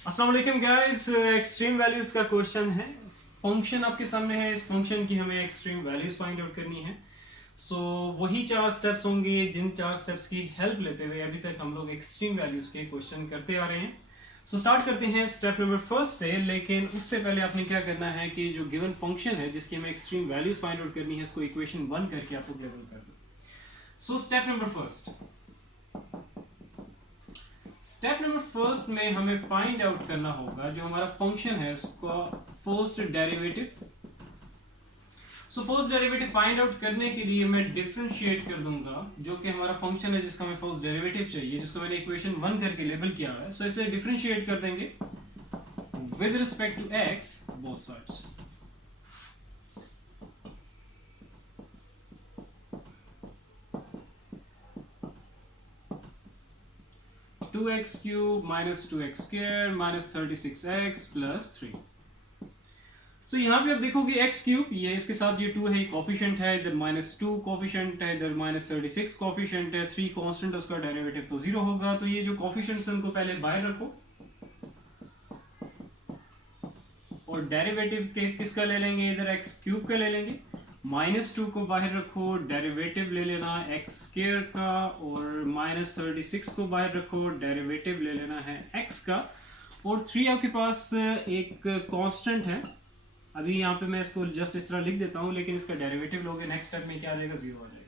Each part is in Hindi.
अस्सलाम वालेकुम गाइस। एक्सट्रीम वैल्यूज का क्वेश्चन है। फंक्शन आपके सामने है। इस फंक्शन की हमें एक्सट्रीम वैल्यूज फाइंड आउट करनी है। वही 4 स्टेप्स होंगे जिन 4 स्टेप्स की हेल्प लेते हुए अभी तक हम लोग एक्सट्रीम वैल्यूज के क्वेश्चन करते आ रहे हैं। स्टार्ट करते हैं स्टेप नंबर फर्स्ट से। लेकिन उससे पहले आपने क्या करना है कि जो गिवन फंक्शन है जिसकी हमें एक्सट्रीम वैल्यूज फाइंड आउट करनी है, इसको इक्वेशन 1 करके आप लोग लेबल कर दो। Step number first, step number first में हमें फाइंड आउट करना होगा जो हमारा फंक्शन है उसका first derivative. First derivative find out करने के लिए मैं डिफरेंशिएट कर दूंगा जो कि हमारा फंक्शन है जिसका हमें फर्स्ट डेरिवेटिव चाहिए, जिसको मैंने इक्वेशन 1 करके लेबल किया हुआ है। इसे डिफरेंशिएट कर देंगे with respect to X both sides. Two X cube minus 2x square minus 36x plus 3। यहाँ पे आप देखोगे एक्स क्यूब, ये इसके साथ ये 2 है, कॉफिशिएंट है, इधर -2 कॉफिशिएंट है, इधर -36 कॉफिशिएंट है, 3 कांस्टेंट, उसका डेरिवेटिव तो 0 होगा। तो ये जो कॉफिशिएंट्स हैं उनको पहले बाहर रखो और डेरिवेटिव के किसका ले लेंगे, इधर एक्स क्यूब का ले लेंगे। -2 को बाहर रखो, डेरिवेटिव ले लेना एक्स स्क्वायर का, और -36 को बाहर रखो, डेरिवेटिव ले लेना है एक्स का, और 3 आपके पास एक कांस्टेंट है। अभी यहाँ पे मैं इसको जस्ट इस तरह लिख देता हूँ, लेकिन इसका डेरिवेटिव लोगे नेक्स्ट स्टेप में क्या आ जाएगा, 0 आ जाएगा।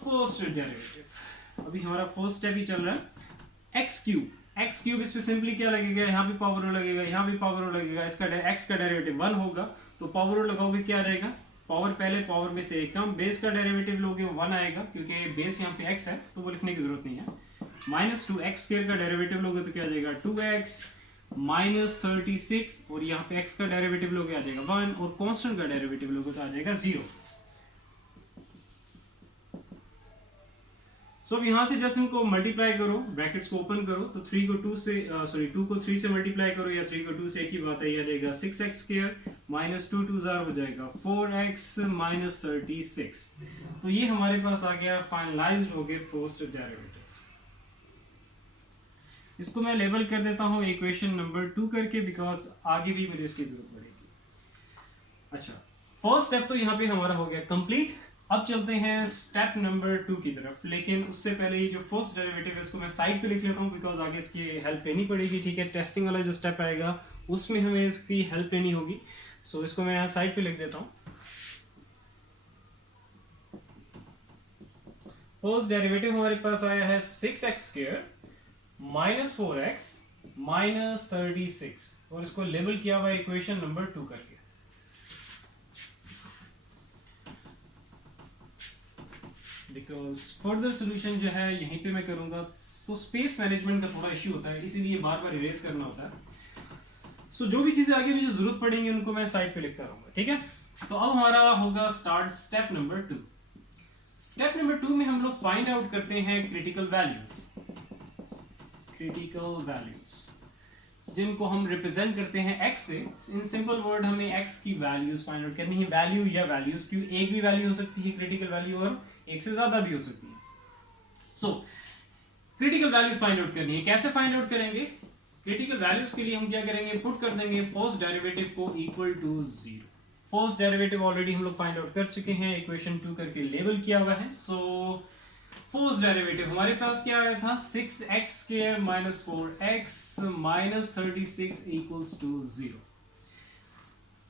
फर्स्ट डेरिवेटिव, अभी हमारा फर्स्ट स्टेप ही चल रहा है। एक्स क्यूब इस पे सिंपली क्या लगेगा, यहाँ भी पावर लगेगा, यहाँ भी पावर लगेगा, इसका एक्स का डेरिवेटिव 1 होगा, तो पावर लगाओगे क्या रहेगा, पावर पहले पावर में से एक कम, बेस का डेरिवेटिव लोगे 1 आएगा, क्योंकि बेस यहाँ पे x है तो वो लिखने की जरूरत नहीं है। -2x स्क्वायर का डेरिवेटिव लोगे तो क्या आ जाएगा 2x -36, और यहाँ पे x का डेरिवेटिव लोगे आ जाएगा 1, और कांस्टेंट का डेरिवेटिव लोगे तो आ जाएगा 0। अब यहाँ से जस्ट इनको मल्टीप्लाई करो, ब्रैकेट्स को ओपन करो, तो 3 को 2 से 2 को 3 से मल्टीप्लाई करो, या 3 को 2 से एक ही बात है, ये आ जाएगा 6x स्क्वायर -2 2 हो जाएगा 4x -36। तो ये हमारे पास आ गया, फाइनलाइज्ड हो गए फर्स्ट डेरिवेटिव। इसको मैं लेबल कर देता हूँ इक्वेशन नंबर 2 करके, बिकॉज आगे भी मुझे इसकी जरूरत पड़ेगी। अच्छा, फर्स्ट स्टेप तो यहाँ पे हमारा हो गया कंप्लीट। अब चलते हैं स्टेप नंबर 2 की तरफ, लेकिन उससे पहले ये जो फर्स्ट डेरिवेटिव है इसको मैं साइड पे लिख लेता हूँ, बिकॉज आगे इसकी हेल्प लेनी पड़ेगी। ठीक है, टेस्टिंग वाला जो स्टेप आएगा उसमें हमें इसकी हेल्प लेनी होगी। इसको मैं यहाँ साइड पे लिख देता हूँ। फर्स्ट डेरिवेटिव हमारे पास आया है 6x स्क्वायर -4x -36, और इसको लेबल किया हुआ है इक्वेशन नंबर 2 करके। बिकॉज फर्दर सोल्यूशन जो है यहीं पे मैं करूंगा, तो स्पेस मैनेजमेंट का थोड़ा इश्यू होता है, इसीलिए बार बार इरेज करना होता है। जो भी चीजें आगे मुझे जरूरत पड़ेंगी उनको मैं साइड पे लिखता रहूंगा। ठीक है, तो अब हमारा होगा start step number 2। Step number 2 में हम लोग फाइंड आउट करते हैं क्रिटिकल वैल्यूज जिनको हम रिप्रेजेंट करते हैं x से। इन सिंपल वर्ड हमें x की वैल्यूज फाइंड आउट करनी है, वैल्यू या वैल्यूज, क्यों एक भी वैल्यू हो सकती है क्रिटिकल वैल्यू, और एक से ज्यादा भी हो सकती है। क्रिटिकल वैल्यूज फाइंड आउट करनी है। कैसे फाइंड आउट करेंगे, क्रिटिकल वैल्यूज के लिए हम क्या करेंगे, पुट कर देंगे फर्स्ट डेरिवेटिव को equal to 0। First derivative already हम लोग फाइंड आउट कर चुके हैं, इक्वेशन 2 करके लेबल किया हुआ है। फर्स्ट डेरिवेटिव हमारे पास क्या आया था, 6x square -4x -36 equals to 0।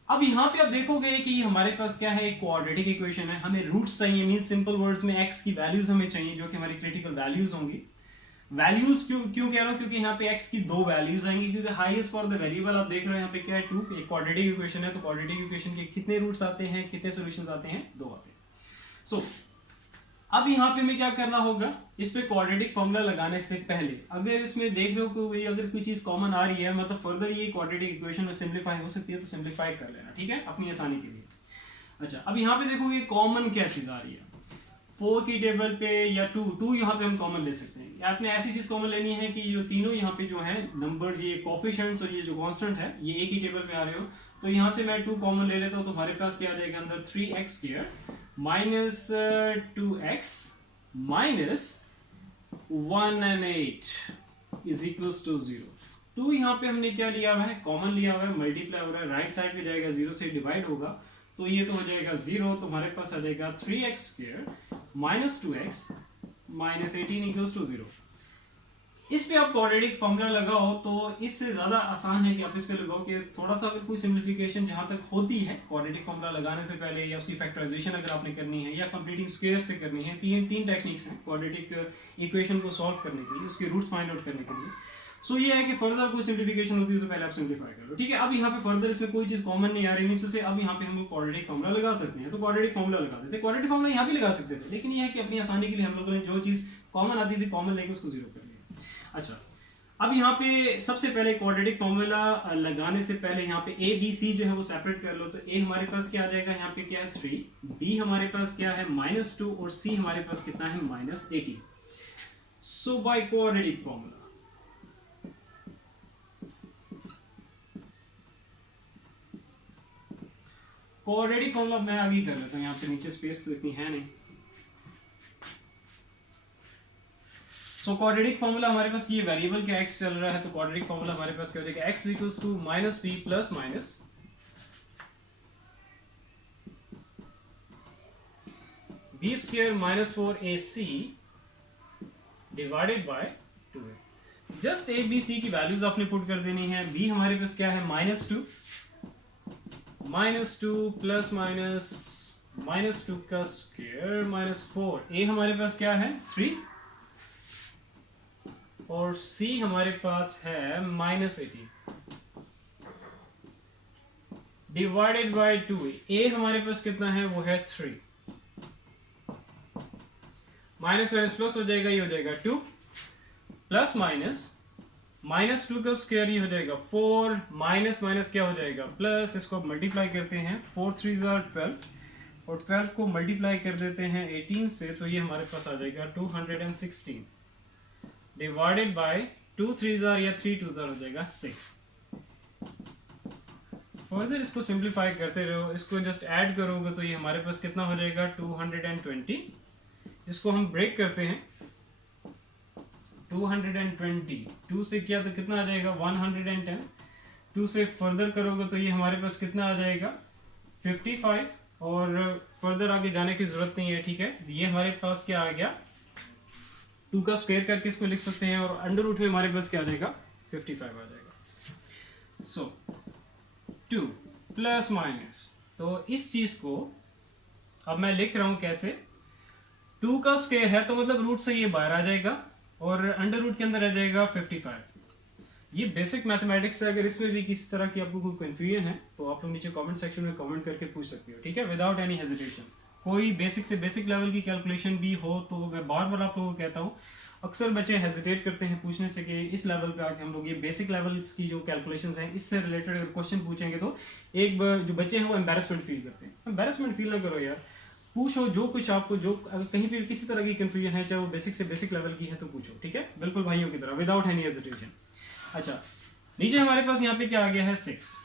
अब यहाँ पे आप देखोगे कि हमारे पास क्या है, एक क्वाड्रेटिक इक्वेशन है। हमें रूट्स चाहिए, मीन सिंपल वर्ड्स में x की वैल्यूज हमें चाहिए, जो कि हमारी क्रिटिकल वैल्यूज होंगी। वैल्यूज क्यों कह रहा हूँ, क्योंकि यहाँ पे x की 2 वैल्यूज आएंगी, क्योंकि हाईएस्ट फॉर द वेरिएबल आप देख रहे हो यहाँ पे क्या है 2। एक क्वाड्रेटिक इक्वेशन है, तो क्वाड्रेटिक इक्वेशन के कितने रूट्स आते हैं, कितने सॉल्यूशंस आते हैं, 2 आते हैं। अब यहाँ पे हमें क्या करना होगा, इस पे क्वाड्रेटिक फॉर्मूला लगाने से पहले अगर इसमें देख रहे हो कि अगर कोई चीज कॉमन आ रही है, मतलब फर्दर ये क्वाड्रेटिक इक्वेशन में सिंप्लीफाई हो सकती है, तो सिंप्लीफाई कर लेना, ठीक है, अपनी आसानी के लिए। अच्छा, अब यहाँ पे देखोगे कॉमन क्या चीज आ रही है, 4 की टेबल पे या 2 यहाँ पे हम कॉमन ले सकते हैं। आपने ऐसी चीज कॉमन लेनी है कि जो तीनों यहाँ पे जो है नंबर, ये कोफिशिएंट्स और ये जो कांस्टेंट है, ये एक ही टेबल पे आ रहे हो, तो यहाँ से मैं 2 कॉमन ले लेता हूँ, तो हमारे पास क्या आ जाएगा अंदर, 3x square -2x -1 and 8 is equals to 0। 2 यहाँ पे हमने क्या लिया हुआ है, कॉमन लिया हुआ है, मल्टीप्लाई हो रहा है, राइट साइड पे जाएगा 0 से डिवाइड होगा, तो ये तो हो जाएगा 0, तो हमारे पास आ जाएगा 3x square minus 2x minus 18 equals to 0। इस पे आप क्वाड्रेटिक फॉर्मूला लगाओ तो इससे ज़्यादा आसान है कि आप इस पे लगाओ कि थोड़ा सा अगर कोई सिंप्लीफिकेशन जहाँ तक होती है क्वाड्रेटिक फॉर्मूला लगाने से पहले, या उसकी फैक्टराइजेशन अगर आपने करनी है या कंप्लीटिंग स्क्वायर से करनी है, तीन टेक्निक्स हैं क्वाड्रेटिक इक्वेशन को सॉल्व करने के लिए, उसके रूट्स फाइंड आउट करने के लिए। सो ये है कि फर्दर कोई सिंप्लीफिकेशन होती है तो पहले आप सिंप्लीफाई कर लो, ठीक है। अब यहाँ पे फर्दर इसमें कोई चीज़ कॉमन नहीं आ रही मींस से अब यहाँ पे हम लोग क्वाड्रेटिक फॉर्मूला लगा सकते हैं, तो क्वाड्रेटिक फॉर्मूला लगा देते हैं। क्वाड्रेटिक फॉर्मूला यहाँ भी लगा सकते थे, लेकिन ये है कि अपनी आसानी के लिए हम लोगों ने जो चीज़ कॉमन आती थी कॉमन लेके उसको 0 कर लिया। अच्छा, अब यहाँ पे सबसे पहले क्वाड्रेटिक फॉर्मूला लगाने से पहले यहाँ पे ए बी सी जो है वो सेपरेट कर लो। तो ए हमारे पास क्या आ जाएगा, यहाँ पे क्या है 3, बी हमारे पास क्या है -2 और सी हमारे पास कितना है -18। सो बाय क्वाड्रेटिक फॉर्मूला मैं आगे कर लेता हूँ, यहाँ पे नीचे स्पेस तो इतनी है नहीं। सो क्वाड्रेटिक फॉर्मूला हमारे पास ये वेरिएबल का x चल रहा है, तो क्वाड्रेटिक फॉर्मूला हमारे पास क्या हो जाएगा, x equals to -b plus minus b square -4ac divided by 2a। Just a b c की वैल्यूज आपने पुट कर देनी है। b हमारे पास क्या है -2 प्लस माइनस -2 का स्क्वायर -4। a हमारे पास क्या है 3 और c हमारे पास है -18 डिवाइडेड बाय 2a। a हमारे पास कितना है, वो है 3, माइनस माइनस प्लस हो जाएगा, ये हो जाएगा 2 प्लस -2 का स्क्वायर ये हो जाएगा 4, माइनस माइनस क्या हो जाएगा प्लस, इसको मल्टीप्लाई करते हैं 4 3 12 और 12 को मल्टीप्लाई कर देते हैं 18 से, तो ये हमारे पास आ जाएगा 216 डिवाइडेड बाय 2 3 या 3 2 हो जाएगा 6। फर्दर इसको सिंप्लीफाई करते रहो, इसको जस्ट ऐड करोगे तो ये हमारे पास कितना हो जाएगा 220। इसको हम ब्रेक करते हैं 220, 2 से किया तो कितना आ जाएगा 110, 2 से फर्दर करोगे तो ये हमारे पास कितना आ जाएगा 55, और फर्दर आगे जाने की जरूरत नहीं है, ठीक है। ये हमारे पास क्या आ गया 2 का स्क्वायर करके इसको लिख सकते हैं, और अंडर रूट में हमारे पास क्या आ जाएगा 55 आ जाएगा। सो 2 प्लस माइनस, तो इस चीज को अब मैं लिख रहा हूं कैसे, 2 का स्क्वायर है तो मतलब रूट से ये बाहर आ जाएगा और अंडर रूट के अंदर आ जाएगा 55। ये बेसिक मैथमेटिक्स है। अगर इसमें भी किसी तरह की आपको कोई कंफ्यूजन है तो आप लोग नीचे कमेंट सेक्शन में कमेंट करके पूछ सकते हो, ठीक है, विदाउट एनी हेजिटेशन। कोई बेसिक से बेसिक लेवल की कैलकुलेशन भी हो तो मैं बार बार आप लोगों को कहता हूँ, अक्सर बच्चे हेजिटेट करते हैं पूछने से कि इस लेवल पे आके हम लोग ये बेसिक लेवल्स की जो कैलकुलेशंस हैं इससे रिलेटेड अगर क्वेश्चन पूछेंगे तो एक जो बच्चे हैं वो एम्बेरसमेंट फील करते हैं। एम्बेरसमेंट फील ना करो यार, पूछो जो कुछ आपको, जो अगर कहीं भी किसी तरह की कंफ्यूजन है चाहे वो बेसिक से बेसिक लेवल की है तो पूछो, ठीक है, बिल्कुल भाइयों की तरह विदाउट एनी हेजिटेशन। अच्छा, नीचे हमारे पास यहाँ पे क्या आ गया है 6।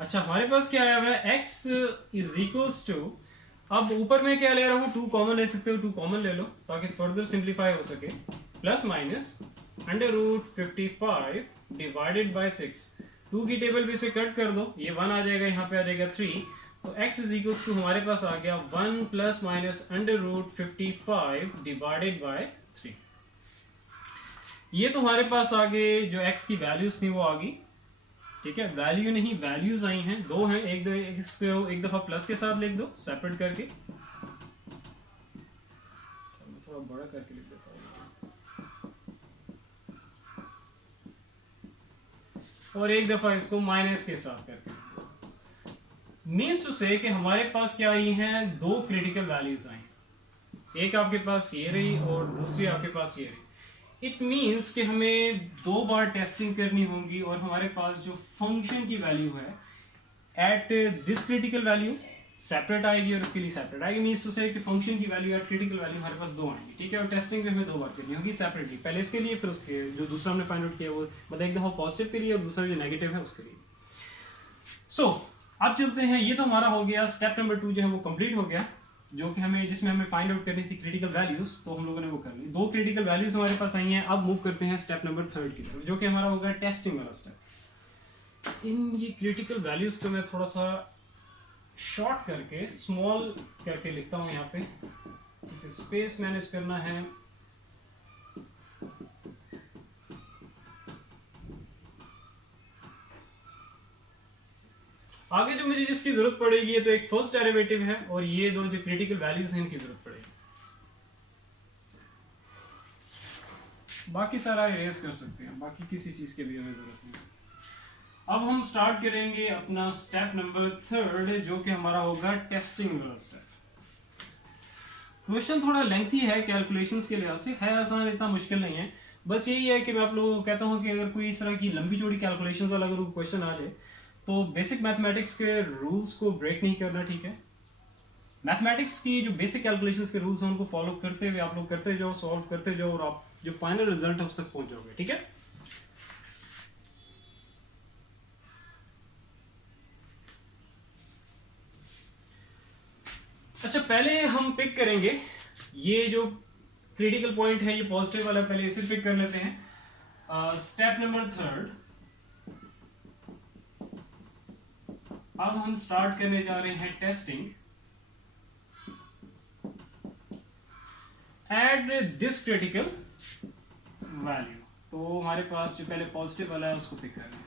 अच्छा, हमारे पास क्या आया हुआ है x इज इक्वल्स टू, अब ऊपर में क्या ले रहा हूँ 2 कॉमन ले सकते हो, 2 कॉमन ले लो ताकि फर्दर सिंप्लीफाई हो सके, plus minus under root 55 divided by 6। 2 की टेबल पे से कट कर दो, ये 1 आ जाएगा, यहाँ पे आ जाएगा 3, तो x इज इक्वल्स टू हमारे पास आ गया 1 plus minus under root 55 divided by 3। ये तो हमारे पास आगे जो x की वैल्यूज थी वो आ गई, ठीक है, वैल्यू नहीं वैल्यूज आई हैं, 2 हैं, इसको एक दफा प्लस के साथ लिख दो सेपरेट करके, मैं थोड़ा बड़ा करके लिख देता हूँ, और एक दफा इसको माइनस के साथ करके मीन्स टू से कि हमारे पास क्या आई हैं 2 क्रिटिकल वैल्यूज आई, एक आपके पास ये रही और दूसरी आपके पास ये रही। इट मीन्स कि हमें 2 बार टेस्टिंग करनी होगी और हमारे पास जो फंक्शन की वैल्यू है eight this critical value separate आएगी और इसके लिए सेपरेट आएगी। मीन्स टू से कि फंक्शन की वैल्यू और क्रिटिकल वैल्यू हमारे पास दो आएंगी, ठीक है। और टेस्टिंग में हमें दो बार करनी होगी सेपरेटली, पहले इसके लिए फिर उसके जो दूसरा हमने फाइंड आउट किया वो मतलब एक दफ़ा पॉजिटिव के लिए और दूसरा जो नेगेटिव है उसके लिए। सो अब चलते हैं, ये तो हमारा हो गया स्टेप नंबर 2 जो है वो कंप्लीट हो गया, जो कि हमें जिसमें हमें फाइंड आउट करनी थी क्रिटिकल वैल्यूज, तो हम लोगों ने वो कर ली। दो क्रिटिकल वैल्यूज हमारे पास आई हैं। अब मूव करते हैं स्टेप नंबर 3 की तरफ, जो कि हमारा होगा टेस्टिंग वाला स्टेप। इन ये क्रिटिकल वैल्यूज को मैं थोड़ा सा शॉर्ट करके स्मॉल करके लिखता हूँ यहाँ पे, स्पेस मैनेज करना है। आगे जो मुझे जिसकी जरूरत पड़ेगी ये तो एक फर्स्ट डेरिवेटिव है और ये दो जो क्रिटिकल वैल्यूज हैं इनकी जरूरत पड़ेगी, बाकी सारा इरेज कर सकते हैं, बाकी किसी चीज के भी हमें जरूरत नहीं। अब हम स्टार्ट करेंगे अपना स्टेप नंबर 3 जो कि हमारा होगा टेस्टिंग वाला स्टेप। क्वेश्चन थोड़ा लेंथी है कैलकुलेशंस के लिहाज से, है आसान, इतना मुश्किल नहीं है। बस यही है कि मैं आप लोगों को कहता हूं कि अगर कोई इस तरह की लंबी चौड़ी कैलकुलेशंस वाला अगर क्वेश्चन आ जाए तो बेसिक मैथमेटिक्स के रूल्स को ब्रेक नहीं करना, ठीक है। मैथमेटिक्स की जो बेसिक कैलकुलेशंस के रूल्स हैं उनको फॉलो करते हुए आप लोग करते जाओ, सॉल्व करते जाओ और आप जो फाइनल रिजल्ट है उस तक पहुंच जाओगे, ठीक है। अच्छा, पहले हम पिक करेंगे ये जो क्रिटिकल पॉइंट है, ये पॉजिटिव वाला, पहले इसे पिक कर लेते हैं। Step number 3। अब हम स्टार्ट करने जा रहे हैं testing at this critical value. तो हमारे पास जो पहले पॉजिटिव वाला है उसको पिक करना है।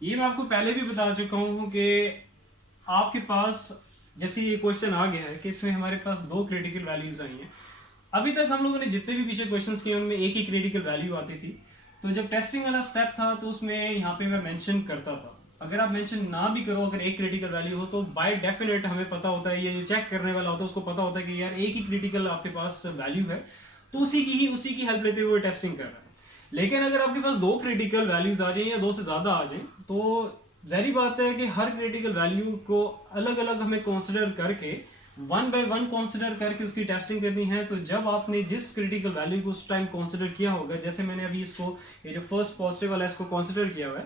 ये मैं आपको पहले भी बता चुका हूं कि आपके पास जैसे ये क्वेश्चन आ गया है कि इसमें हमारे पास दो क्रिटिकल वैल्यूज आई हैं। अभी तक हम लोगों ने जितने भी पीछे क्वेश्चंस किए उनमें एक ही क्रिटिकल वैल्यू आती थी। तो जब टेस्टिंग वाला स्टेप था तो उसमें यहाँ पे मैं मेंशन करता था। अगर आप मेंशन ना भी करो, अगर एक क्रिटिकल वैल्यू हो तो बाय डेफिनेट हमें पता होता है, ये जो चेक करने वाला होता है उसको पता होता है कि यार एक ही क्रिटिकल आपके पास वैल्यू है, तो उसी की हेल्प लेते हुए टेस्टिंग कर रहा है। लेकिन अगर आपके पास दो क्रिटिकल वैल्यूज आ जाए या दो से ज्यादा आ जाए तो जाहिर बात है कि हर क्रिटिकल वैल्यू को अलग अलग हमें कंसीडर करके वन बाय वन कंसीडर करके उसकी टेस्टिंग करनी है। तो जब आपने जिस क्रिटिकल वैल्यू को उस टाइम कंसीडर किया होगा, जैसे मैंने अभी इसको ये जो फर्स्ट पॉजिटिव वाला इसको कंसीडर किया हुआ है,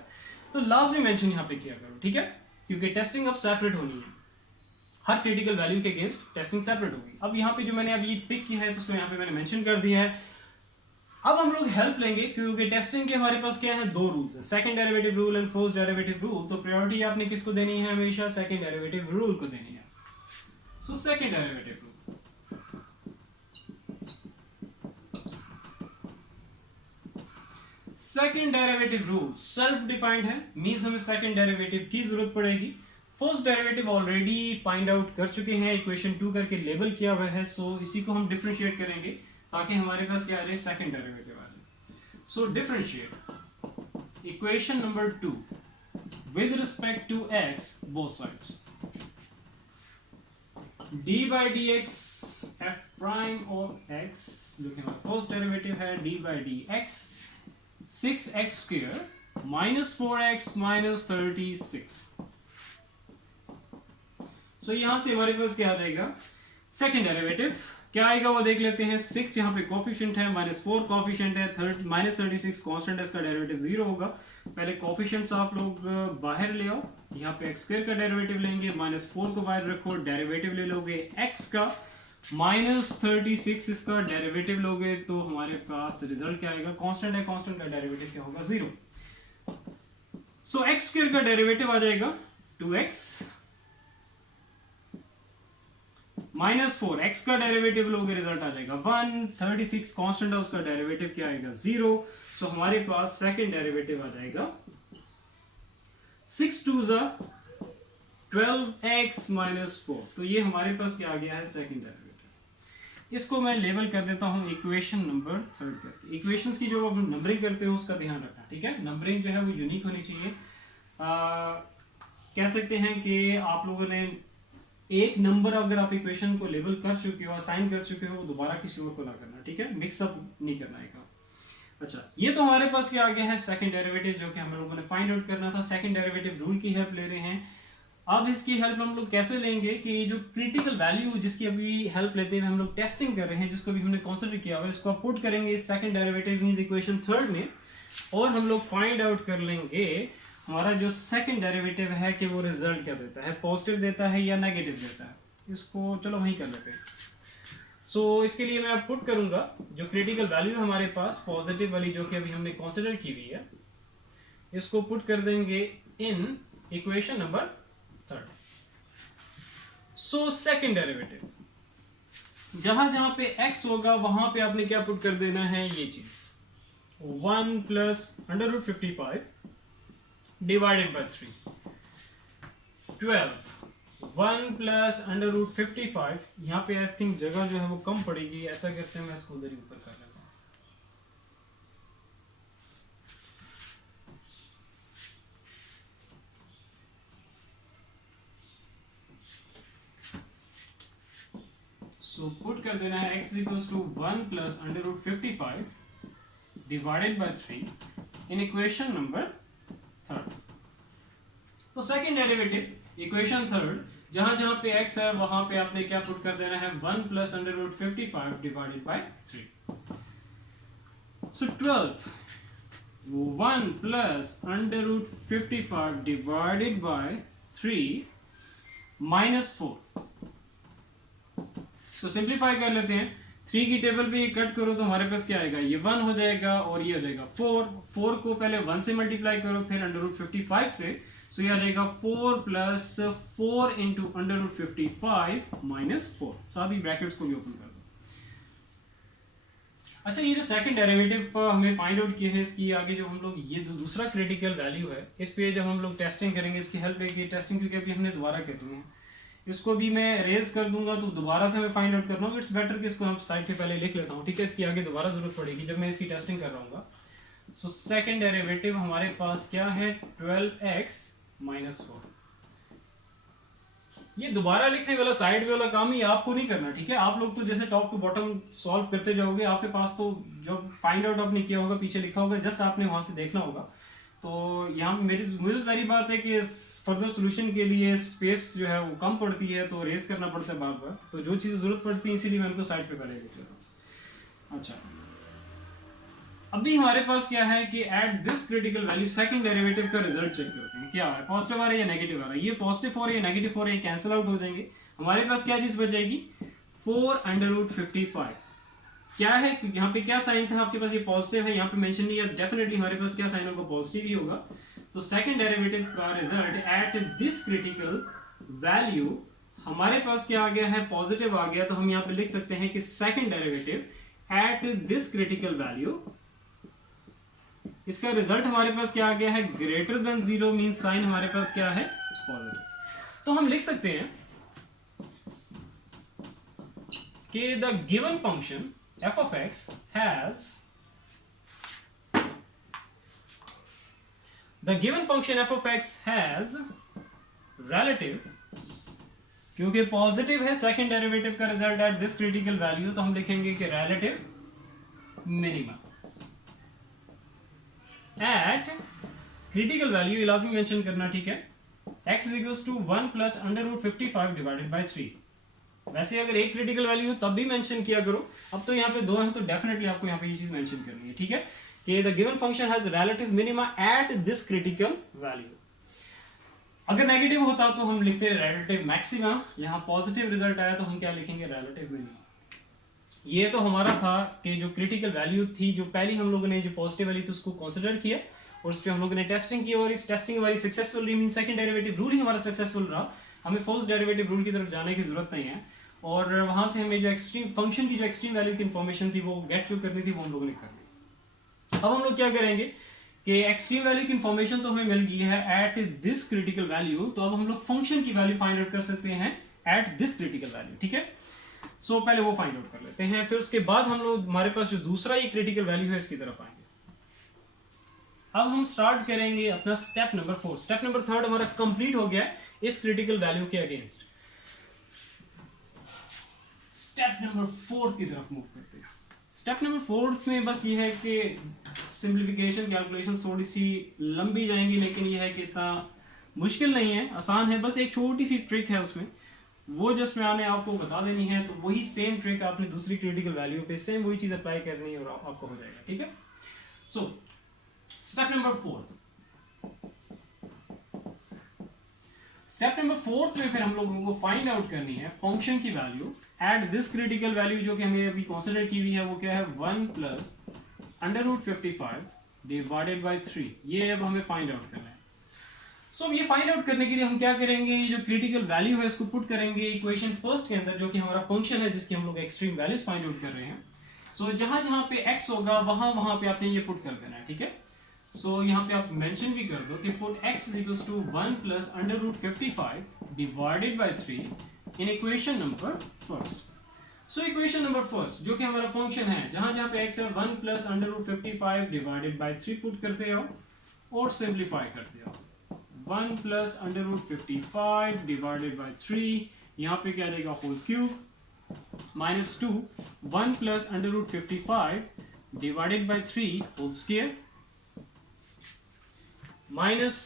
तो लास्ट में मेंशन यहाँ पे किया करो, ठीक है, क्योंकि टेस्टिंग अब सेपरेट होनी है। हर क्रिटिकल वैल्यू के अगेंस्ट टेस्टिंग सेपरेट होगी। अब यहाँ पे जो मैंने अभी पिक किया है तो उसको यहाँ पे मैंने मेंशन कर दिया है। अब हम लोग हेल्प लेंगे क्योंकि टेस्टिंग के हमारे पास क्या है, दो रूल्स हैं, second derivative rule and first derivative rule. तो प्रायोरिटी आपने किसको देनी है, हमेशा सेकंड डेरिवेटिव रूल को देनी है। सो second derivative rule, second derivative rule self defined है, मींस हमें सेकंड डेरिवेटिव की जरूरत पड़ेगी। First derivative already find out कर चुके हैं, इक्वेशन 2 करके लेबल किया हुआ है। सो इसी को हम डिफरेंशिएट करेंगे ताकि हमारे पास क्या आ जाए, सेकंड डेरिवेटिव आ जाए। So differentiate equation number 2 with respect to x both sides, d by dx f prime of x, जो कि हमारा फर्स्ट डेरिवेटिव है, d by dx 6x square minus 4x minus 36। सो यहां से हमारे पास क्या आ जाएगा, सेकंड डेरिवेटिव क्या आएगा वो देख लेते हैं। 6 यहाँ पे कोफिशिएंट है, -4 कोफिशिएंट है, -36 कांस्टेंट है, इसका डेरिवेटिव 0 होगा। पहले कोफिशिएंट्स आप लोग बाहर ले आओ, यहाँ पे x स्क्वायर का डेरिवेटिव लेंगे, -4 को बाहर रखो, डेरिवेटिव ले लोगे x का, -36 इसका डेरिवेटिव लोगे, तो हमारे पास रिजल्ट क्या आएगा, कांस्टेंट है, कांस्टेंट का डेरिवेटिव क्या होगा, 0। सो x स्क्वायर का डेरिवेटिव आ जाएगा 2x -4, x का डेरिवेटिव लोगे रिजल्ट आ जाएगा 1, 36 कांस्टेंट है उसका डेरिवेटिव क्या आएगा, 0। सो हमारे पास सेकंड डेरिवेटिव आ जाएगा 6 2 12x -4। तो ये हमारे पास क्या आ गया है, सेकंड डेरिवेटिव। इसको मैं लेबल कर देता हूं इक्वेशन नंबर 3 करके। इक्वेशंस की जो आप नंबरिंग करते हो उसका ध्यान रखना, ठीक है। नंबरिंग जो है वो यूनिक होनी चाहिए। कह सकते हैं कि आप लोगों ने एक नंबर अगर आप इक्वेशन को लेबल कर चुके हो, असाइन कर चुके हो, दोबारा किसी और को ना करना, ठीक है, मिक्सअप नहीं करना है। अच्छा, ये तो हमारे पास क्या आ गया है सेकंड डेरिवेटिव, जो कि हम लोगों ने फाइंड आउट करना था। सेकंड डेरिवेटिव रूल की हेल्प ले रहे हैं। अब इसकी हेल्प हम लोग कैसे लेंगे कि जो क्रिटिकल वैल्यू जिसकी अभी हेल्प लेते हुए हम लोग टेस्टिंग कर रहे हैं, जिसको भी हमने कंसीडर किया हुआ है, इसको आप पुट करेंगे इस second derivative means equation third में, और हम लोग फाइंड आउट कर लेंगे हमारा जो सेकंड डेरिवेटिव है कि वो रिजल्ट क्या देता है, पॉजिटिव देता है या नेगेटिव देता है। इसको चलो वहीं कर लेते हैं। सो इसके लिए मैं पुट करूंगा जो क्रिटिकल वैल्यू है हमारे पास पॉजिटिव वाली, जो कि अभी हमने कंसीडर की हुई है, इसको पुट कर देंगे इन इक्वेशन नंबर थर्ड। सो सेकंड डेरिवेटिव जहां जहां पे x होगा वहां पे आपने क्या पुट कर देना है, ये चीज 1 प्लस √55 डिवाइडेड बाय 3, 12 1 प्लस √55। यहाँ पे आई थिंक जगह जो है वो कम पड़ेगी, ऐसा करते हैं मैं इसको उधर ही ऊपर कर लेता हूँ। सो पुट कर देना है x equals to 1 plus √55 divided by 3 in equation number third. तो सेकेंड डेरिवेटिव इक्वेशन थर्ड जहां जहां पे x है वहां पे आपने क्या पुट कर देना है, 1 plus √55 divided by 3। So 12 1 plus √55 divided by 3 minus 4। इसको सिंप्लीफाई कर लेते हैं। 3 की टेबल पे कट करो तो हमारे पास क्या आएगा, ये 1 हो जाएगा और ये हो जाएगा 4 को पहले 1 से मल्टीप्लाई करो फिर √55 से, सो ये आ जाएगा 4 प्लस 4 इंटू √55 माइनस 4। साथ ही ब्रैकेट्स को भी ओपन कर दो। अच्छा, ये जो सेकंड डेरिवेटिव हमें फाइंड आउट किया है, इसकी आगे जो हम लोग ये जो दूसरा क्रिटिकल वैल्यू है, इस पे जब हम लोग टेस्टिंग करेंगे, इसकी हेल्प लेके टेस्टिंग क्योंकि अभी हमने दोबारा करनी है, इसको भी मैं रेज कर दूंगा तो दोबारा से मैं फाइंड आउट कर रहा हूँ। इट्स बेटर कि इसको हम साइड पे पहले लिख लेता हूँ, ठीक है, इसकी आगे दोबारा जरूरत पड़ेगी जब मैं इसकी टेस्टिंग कर रहा हूँ। सो सेकंड डेरिवेटिव हमारे पास क्या है, 12x माइनस 4। ये दोबारा लिखने वाला साइड वाला काम ही आपको नहीं करना, ठीक है। आप लोग तो जैसे टॉप टू बॉटम सॉल्व करते जाओगे, आपके पास तो जब फाइंड आउट आपने किया होगा पीछे लिखा होगा, जस्ट आपने वहां से देखना होगा। तो यहाँ मुझे सारी बात है कि फर्दर सोल्यूशन के लिए स्पेस जो है वो कम पड़ती है, तो रेस करना पड़ता है बार बार, तो जो चीज़ जरूरत पड़ती है इसीलिए मैं उनको साइड पे पहले लिख लेता हूँ। अच्छा, अभी हमारे पास क्या है कि eight this critical value second derivative का रिजल्ट चेक करते हैं, क्या है, पॉजिटिव आ रहा है या नेगेटिव आ रहा है। ये पॉजिटिव हो रहा है या नेगेटिव हो रहा है, कैंसिल आउट हो जाएंगे। हमारे पास क्या चीज बच जाएगी, 4 √55। क्या है यहाँ पे, क्या साइन था आपके पास, ये पॉजिटिव है, यहाँ पे मेंशन नहीं है, डेफिनेटली हमारे पास क्या साइन होगा, पॉजिटिव ही होगा। तो सेकंड डेरिवेटिव का result eight this critical value हमारे पास क्या आ गया है, पॉजिटिव आ गया। तो हम यहाँ पे लिख सकते हैं कि second derivative eight this critical value, इसका रिजल्ट हमारे पास क्या आ गया है, ग्रेटर देन 0 मीन साइन हमारे पास क्या है, पॉजिटिव। तो हम लिख सकते हैं कि the given function f of x has relative, क्योंकि पॉजिटिव है सेकंड डेरिवेटिव का result eight this critical value, तो हम लिखेंगे कि relative minimum eight critical value, लाजमी मेंशन करना, ठीक है, x is equals to 1 plus √55 divided by 3। वैसे अगर एक क्रिटिकल वैल्यू हो तब भी मेंशन किया करो, अब तो यहाँ पे 2 हैं तो डेफिनेटली आपको यहाँ पे ये चीज मेंशन करनी है, ठीक है, कि the given function has relative minima eight this critical value. अगर नेगेटिव होता तो हम लिखते रिलेटिव मैक्सिमा, यहाँ पॉजिटिव रिजल्ट आया तो हम क्या लिखेंगे, रिलेटिव मिनिमा। ये तो हमारा था कि जो क्रिटिकल वैल्यू थी, जो पहली हम लोगों ने जो पॉजिटिव वाली थी उसको कंसीडर किया और उस पर हम लोगों ने टेस्टिंग की और इस टेस्टिंग हमारी सक्सेसफुल रही, मीन सेकंड डेरिवेटिव रूल ही हमारा सक्सेसफुल रहा। हमें फर्स्ट डेरिवेटिव रूल की तरफ जाने की जरूरत नहीं है, और वहां से हमें जो एक्सट्रीम फंक्शन की जो एक्सट्रीम वैल्यू की इन्फॉर्मेशन थी वो गेट जो करनी थी वो हम लोगों ने कर ली। अब हम लोग क्या करेंगे कि एक्सट्रीम वैल्यू की इन्फॉर्मेशन तो हमें मिल गई है एट दिस क्रिटिकल वैल्यू, तो अब हम लोग फंक्शन की वैल्यू फाइंड आउट कर सकते हैं एट दिस क्रिटिकल वैल्यू, ठीक है। सो पहले वो फाइंड आउट कर लेते हैं, फिर उसके बाद हम लोग हमारे पास जो दूसरा ये क्रिटिकल वैल्यू है इसकी तरफ आएंगे। अब हम स्टार्ट करेंगे अपना स्टेप नंबर 4। स्टेप नंबर 3 हमारा कंप्लीट हो गया इस क्रिटिकल वैल्यू के अगेंस्ट। स्टेप नंबर 4 की तरफ मूव करते हैं। स्टेप नंबर 4 में बस ये है कि सिंप्लीफिकेशन कैलकुलेशन थोड़ी सी लंबी जाएंगी, लेकिन ये है कि इतना मुश्किल नहीं है, आसान है। बस एक छोटी सी ट्रिक है उसमें, वो जस्ट मैंने आपको बता देनी है। तो वही सेम ट्रिक आपने दूसरी क्रिटिकल वैल्यू पे सेम वही चीज़ अप्लाई करनी है और आपको हो जाएगा। ठीक है, so step number 4। Step number 4 में फिर हम लोगों को फाइंड आउट करनी है फंक्शन की value at this critical value, जो कि हमें अभी कंसीडर की हुई है। वो क्या है, 1 प्लस √55 डिवाइडेड बाय 3। ये अब हमें फाइंड आउट करना है। सो ये फाइंड आउट करने के लिए हम क्या करेंगे, ये जो क्रिटिकल वैल्यू है इसको पुट करेंगे इक्वेशन फर्स्ट के अंदर, जो कि हमारा फंक्शन है जिसकी हम लोग एक्सट्रीम वैल्यूज फाइंड आउट कर रहे हैं। सो जहां जहां पे x होगा वहां वहां पे आपने ये पुट कर देना है। ठीक है, सो यहाँ पे आप मेंशन भी कर दो कि put x equals to 1 plus √55 divided by 3 in equation number first. So equation number first जो कि हमारा फंक्शन है, जहां जहां पे x है 1 प्लस √55 डिवाइडेड बाय 3 पुट करते हो और सिंप्लीफाई करते हो। 1 प्लस √55 डिवाइडेड बाय 3, यहाँ पे क्या आ जाएगा whole cube, minus 2 1 plus √55 divided by 3 whole square, minus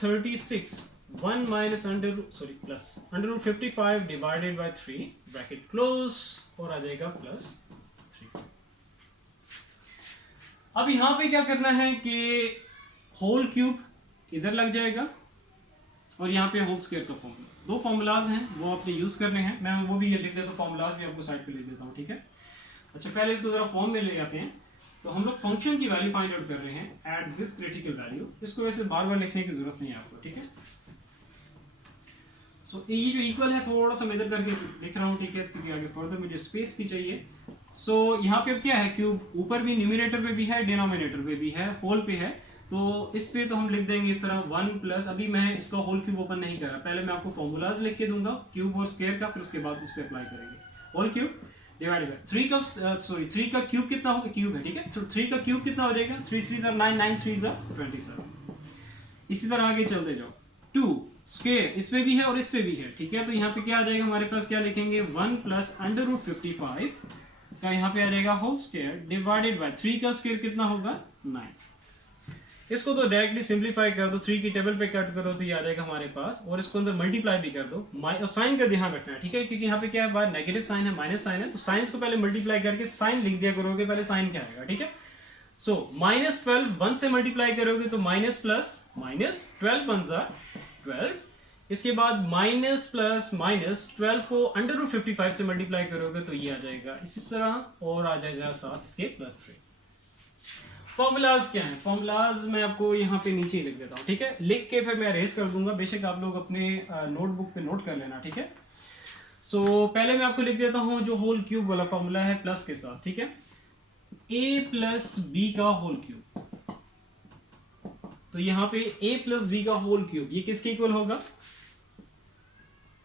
36 1 minus plus √55 divided by 3 bracket close और आ जाएगा प्लस 3। अब यहां पे क्या करना है कि होल क्यूब इधर लग जाएगा और यहाँ पे होल स्क्वायर का फॉर्मूला, दो फॉर्मूलाज हैं वो आपने यूज करने हैं। मैं वो भी लिख देता हूँ, फॉर्मूलाज भी आपको साइड पे लिख देता हूँ। ठीक है, अच्छा पहले इसको जरा फॉर्म में ले आते हैं। तो हम लोग फंक्शन की वैल्यू फाइंड आउट कर रहे हैं एट दिस क्रिटिकल वैल्यू। इसको वैसे बार बार लिखने की जरूरत नहीं है आपको। ठीक है, सो ये जो इक्वल है थोड़ा सा मैं इधर करके लिख रहा हूँ। ठीक है, क्योंकि आगे फर्दर मुझे स्पेस भी चाहिए। सो यहाँ पे अब क्या है, क्यूब ऊपर भी न्यूमिनेटर पे भी है, डिनोमिनेटर पे भी है, होल पे है। तो इस पे तो हम लिख देंगे इस तरह 1 प्लस, अभी मैं इसका होल क्यूब ओपन नहीं कर रहा, पहले मैं आपको फॉर्मूलाज लिख के दूंगा क्यूब और स्क्वायर का, फिर उसके बाद इस पे अप्लाई करेंगे। होल क्यूब डिवाइडेड बाय 3 का 3 का क्यूब कितना होगा, क्यूब है। ठीक है, तो 3 का क्यूब कितना हो जाएगा, 3 3 9 9 3 27। इसी तरह आगे चलते जाओ, 2 स्क्वायर इस पे भी है और इस पे भी है। ठीक है, तो यहाँ पे क्या आ जाएगा हमारे पास, क्या लिखेंगे 1 प्लस √55 का यहाँ पे आ जाएगा होल स्क्वायर डिवाइडेड बाय 3 का स्क्वायर कितना होगा 9। इसको तो डायरेक्टली सिंप्लीफाई कर दो, 3 की टेबल पे कट करो तो ये आ जाएगा हमारे पास, और इसको अंदर मल्टीप्लाई भी कर दो। और साइन का ध्यान रखना है। ठीक है, क्योंकि यहाँ पे क्या है, बार नेगेटिव साइन है, माइनस साइन है, तो साइंस को पहले मल्टीप्लाई करके साइन लिख दिया करोगे, पहले साइन क्या आएगा। ठीक है, सो -12 1 से मल्टीप्लाई करोगे तो माइनस प्लस माइनस 12 1 12, इसके बाद माइनस प्लस माइनस 12 को √55 से मल्टीप्लाई करोगे तो ये आ जाएगा इसी तरह, और आ जाएगा साथ इसके प्लस 3। फॉर्मूलाज क्या है, फॉर्मूलाज मैं आपको यहाँ पे नीचे ही लिख देता हूँ। ठीक है, लिख के फिर मैं अरेज कर दूंगा, बेशक आप लोग अपने नोटबुक पे नोट कर लेना। ठीक है, सो पहले मैं आपको लिख देता हूँ जो होल क्यूब वाला फॉर्मूला है प्लस के साथ। ठीक है, a प्लस बी का होल क्यूब, तो यहाँ पे a प्लस बी का होल क्यूब ये किसके इक्वल होगा,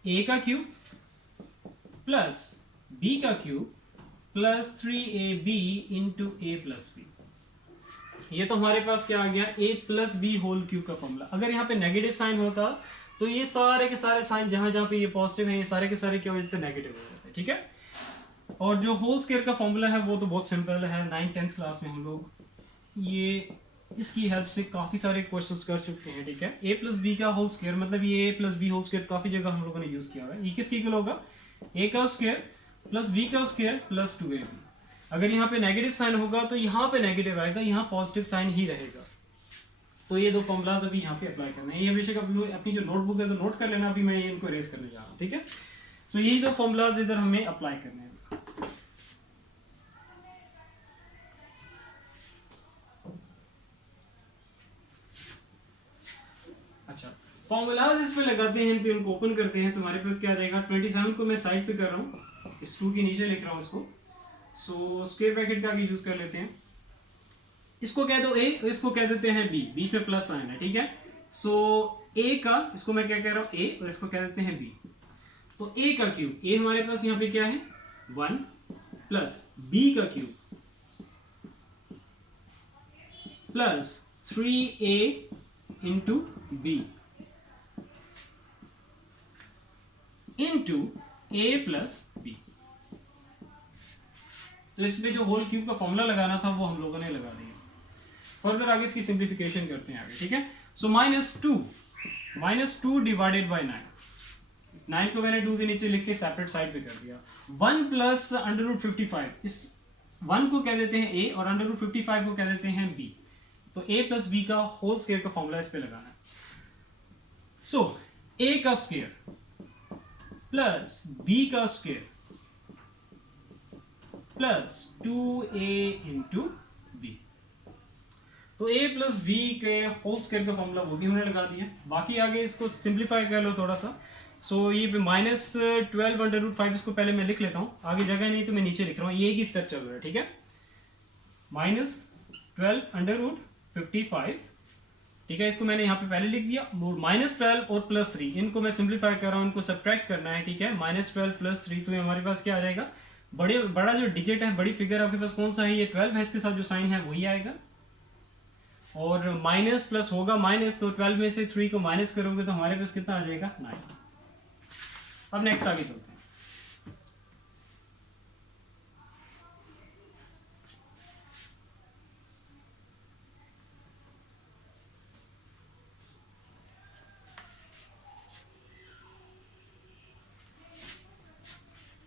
a का क्यूब प्लस b का cube plus 3ab into a plus b। ये तो हमारे पास क्या आ गया, a plus B whole cube का फॉर्मूला। अगर यहाँ पे नेगेटिव साइन होता तो ये सारे के सारे साइन जहां जहां पे ये पॉजिटिव है, ये सारे के सारे क्या हो जाते, नेगेटिव हो जाते। ठीक है, और जो होल स्क्वायर का फॉर्मूला है वो तो बहुत सिंपल है, 9th-10th क्लास में हम लोग ये इसकी हेल्प से काफी सारे क्वेश्चंस कर चुके हैं। ठीक है, a प्लस बी का होल स्क्वायर, मतलब ये a plus B whole square काफी जगह हम लोगों ने यूज किया है। ये किसके इक्वल होगा, a का स्क्वायर प्लस b का स्क्वायर प्लस 2ab। अगर यहाँ पे नेगेटिव साइन होगा तो यहाँ पे नेगेटिव आएगा, यहाँ पॉजिटिव साइन ही रहेगा। तो ये दो फॉर्मूलाज अभी यहाँ पे अप्लाई करना है। ये बेशक अपनी जो नोटबुक है तो नोट कर लेना, अभी मैं इनको रेस करने जा रहा हूँ। ठीक है, सो यही दो फॉर्मूलाज इधर हमें अप्लाई करने हैं। अच्छा, फॉर्मूलाज इस पे लगाते हैं, फिर उनको ओपन करते हैं तो हमारे पास क्या आ जाएगा, 27 को मैं साइड पे कर रहा हूँ, इस 2 के नीचे लिख रहा हूँ इसको। सो स्क्वायर ब्रैकेट का भी यूज कर लेते हैं, इसको कह दो a, इसको कह देते हैं b, बीच में प्लस साइन है। ठीक है, सो a का, इसको मैं क्या कह रहा हूं a और इसको कह देते हैं b। तो a का क्यूब, a हमारे पास यहां पे क्या है 1 प्लस b का cube plus 3a into b into a plus b। तो इसमें जो होल क्यूब का फॉर्मूला लगाना था वो हम लोगों ने लगा दिया। फर्दर आगे इसकी सिंप्लीफिकेशन करते हैं आगे, ठीक है। सो -2 डिवाइडेड बाय 9 को मैंने 2 के नीचे लिख के सेपरेट साइड पे कर दिया। 1 प्लस √55, इस 1 को कह देते हैं a और √55 को कह देते हैं b। तो a प्लस b का होल स्क्वायर का फॉर्मूला इस पे लगाना है। सो a का स्क्वायर प्लस b का square plus 2a into b। तो a प्लस b के होल स्क्वायर का फॉर्मूला वो भी हमने लगा दिया। बाकी आगे इसको सिंप्लीफाई कर लो थोड़ा सा। सो ये -12 √5 इसको पहले मैं लिख लेता हूँ, आगे जगह नहीं तो मैं नीचे लिख रहा हूँ, ये एक ही स्टेप चल रहा है, ठीक है। -12 √55, ठीक है, इसको मैंने यहाँ पे पहले लिख दिया। -12 और +3 इनको मैं सिंप्लीफाई कर रहा हूँ, इनको सब्ट्रैक्ट करना है, ठीक है। -12 + 3 तो हमारे पास क्या आ जाएगा, बड़ा जो डिजिट है, बड़ी फिगर आपके पास कौन सा है, ये 12 है, इसके साथ जो साइन है वही आएगा। और माइनस प्लस होगा माइनस, तो 12 में से 3 को माइनस करोगे तो हमारे पास कितना आ जाएगा, 9। अब नेक्स्ट आगे चलते हैं।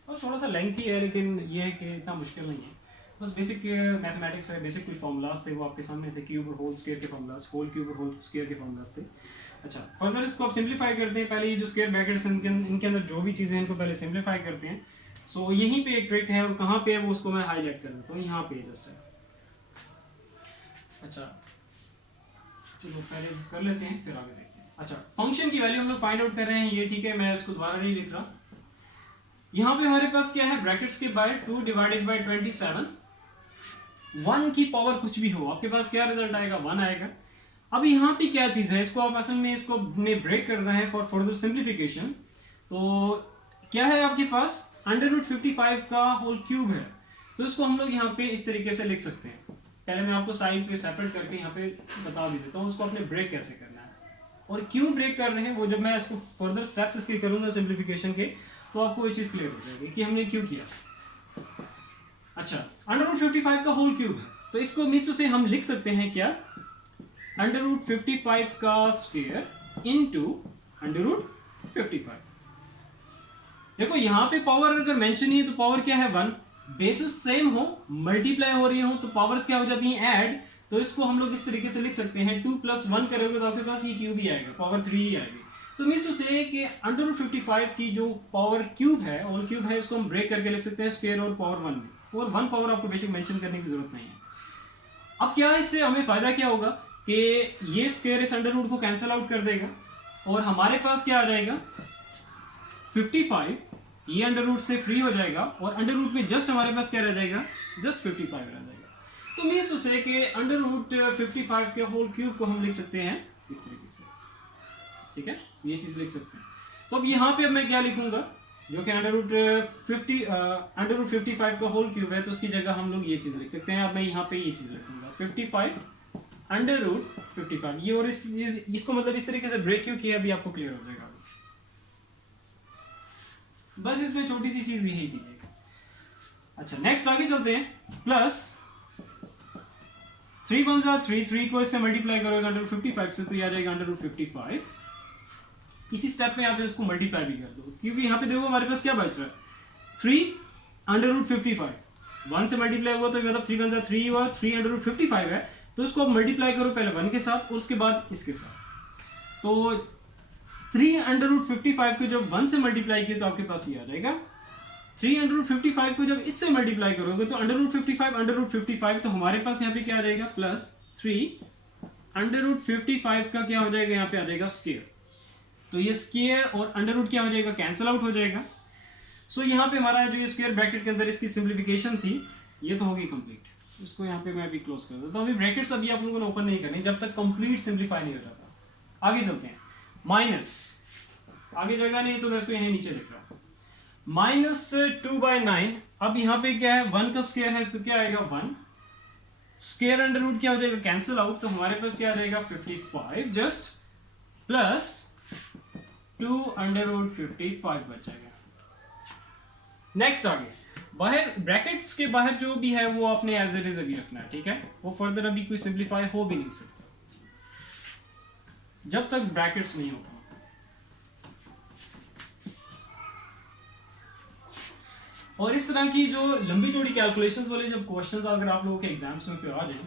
बस थोड़ा सा लेंथी है, लेकिन ये है कि इतना मुश्किल नहीं है। बस बेसिक मैथमेटिक्स है, बेसिक कुछ फॉर्मूलाज थे वो आपके सामने थे, क्यूब और होल स्क्वायर के फॉर्मूलाज, होल क्यूब और होल स्क्वायर के फॉर्मूलाज थे। अच्छा, फर्दर इसको आप सिंप्लीफाई करते हैं। पहले ये जो स्क्वायर ब्रैकेट्स हैं इनके अंदर जो भी चीज़ें हैं इनको पहले सिंप्लीफाई करते हैं। सो यहीं पे एक ट्रिक है, और कहाँ पे है वो उसको मैं हाईलाइट कर देता हूँ, यहाँ पे जस्ट है। अच्छा चलो पहले कर लेते हैं, फिर आगे देखते हैं। अच्छा, फंक्शन की वैल्यू हम लोग फाइंड आउट कर रहे हैं, ये ठीक है, मैं इसको दोबारा नहीं लिख रहा। यहाँ पे हमारे पास क्या है, ब्रैकेट्स के बाय 2 डिवाइडेड बाय 27, 1 की पावर कुछ भी हो, आपके पास क्या रिजल्ट आएगा, 1 आएगा। अब यहाँ पे क्या चीज़ है, इसको आप असल में इसको ब्रेक करना है फॉर फर्दर सिंप्लीफिकेशन। तो क्या है आपके पास, √55 का होल क्यूब है, तो इसको हम लोग यहाँ पे इस तरीके से लिख सकते हैं। पहले मैं आपको साइड पे सेपरेट करके यहाँ पे बता भी देता हूँ उसको अपने ब्रेक कैसे करना है, और क्यों ब्रेक कर रहे हैं वो जब मैं इसको फर्दर स्टेप्स इसके करूँगा सिंप्लीफिकेशन के, तो आपको ये चीज़ क्लियर हो जाएगी कि हमने क्यों किया। अच्छा, √55 का होल क्यूब है, तो इसको मिस से हम लिख सकते हैं क्या, √55 का स्क्वायर इंटू √55। देखो यहाँ पे पावर अगर मेंशन ही है तो पावर क्या है, 1। बेसिस सेम हो, मल्टीप्लाई हो रही हो, तो पावर्स क्या हो जाती हैं, ऐड। तो इसको हम लोग इस तरीके से लिख सकते हैं, 2 + 1 करोगे तो आपके पास ये क्यूब ही आएगा, पावर 3 ही आएगी। तो मीन्स टू से कि √55 की जो पावर क्यूब है, होल क्यूब है, इसको हम ब्रेक करके लिख सकते हैं स्क्वायर और पावर 1 में, और 1 पावर आपको बेसिक मेंशन करने की जरूरत नहीं है। अब क्या इससे हमें फायदा क्या होगा कि ये स्क्वायर इस अंडर रूट को कैंसिल आउट कर देगा, और हमारे पास क्या आ जाएगा, 55, ये अंडर रूट से फ्री हो जाएगा, और अंडर रूट में जस्ट हमारे पास क्या रह जाएगा, जस्ट 55 रह जाएगा। तो मीन्स टू से कि √55 के होल क्यूब को हम लिख सकते हैं इस तरीके से, ठीक है, ये चीज लिख सकते हैं। तो अब यहाँ पे अब मैं क्या लिखूंगा, जो कि √55 का होल क्यूब है, तो उसकी जगह हम लोग ये चीज लिख सकते हैं। अब मैं यहाँ पे ये चीज लिखूंगा 55 √55, ये, और इसको मतलब इस तरीके से ब्रेक क्यों किया अभी आपको क्लियर हो जाएगा। बस इसमें छोटी सी चीज यही थी। अच्छा, नेक्स्ट आगे चलते हैं। प्लस 3 × 1 = 3 को इससे मल्टीप्लाई करोगे √55 से, तो ये आ जाएगा √55। इसी स्टेप में आप इसको मल्टीप्लाई भी कर दो, क्योंकि यहाँ पे देखो हमारे पास क्या बच रहा है, 3 √55, 1 से मल्टीप्लाई हुआ तो मतलब 3 × 3 हुआ, 3 √55 है, तो इसको आप मल्टीप्लाई करो पहले 1 के साथ और उसके बाद इसके साथ। तो 3 √55 को जब 1 से मल्टीप्लाई किया तो आपके पास ये आ जाएगा। 3 √55 को जब इससे मल्टीप्लाई करोगे तो √55 तो हमारे पास यहाँ पे क्या आ जाएगा, प्लस 3 √55 का क्या हो जाएगा, यहाँ पे आ जाएगा स्क्वायर। तो ये स्क्वायर और अंडर रूट क्या हो जाएगा, कैंसिल आउट हो जाएगा। सो यहाँ पे हमारा जो ये स्क्वायर ब्रैकेट के अंदर इसकी सिंप्लीफिकेशन थी, ये तो होगी कंप्लीट। इसको यहाँ पे मैं अभी क्लोज कर देता हूँ। अभी ब्रैकेट्स अभी आप लोगों ने ओपन नहीं करनी जब तक कंप्लीट सिंप्लीफाई नहीं हो जाता। आगे चलते हैं। माइनस, आगे जगह नहीं तो मैं इसको यहीं नीचे लिख रहा हूँ, -2/9। अब यहाँ पे क्या है, 1 का स्क्वायर है तो क्या आएगा 1, स्क्वायर अंडर रूट क्या हो जाएगा, कैंसिल आउट, तो हमारे पास क्या आ जाएगा 55 जस्ट, प्लस 2 √55 बच जाएगा। नेक्स्ट आगे बाहर ब्रैकेट्स के बाहर जो भी है वो आपने एज इट इज अभी रखना है, ठीक है। वो फर्दर अभी कोई सिंप्लीफाई हो भी नहीं सकता जब तक ब्रैकेट्स नहीं होगा। और इस तरह की जो लंबी चौड़ी कैलकुलेशंस वाले जब क्वेश्चंस अगर आप लोगों के एग्जाम्स में क्यों आ जाए,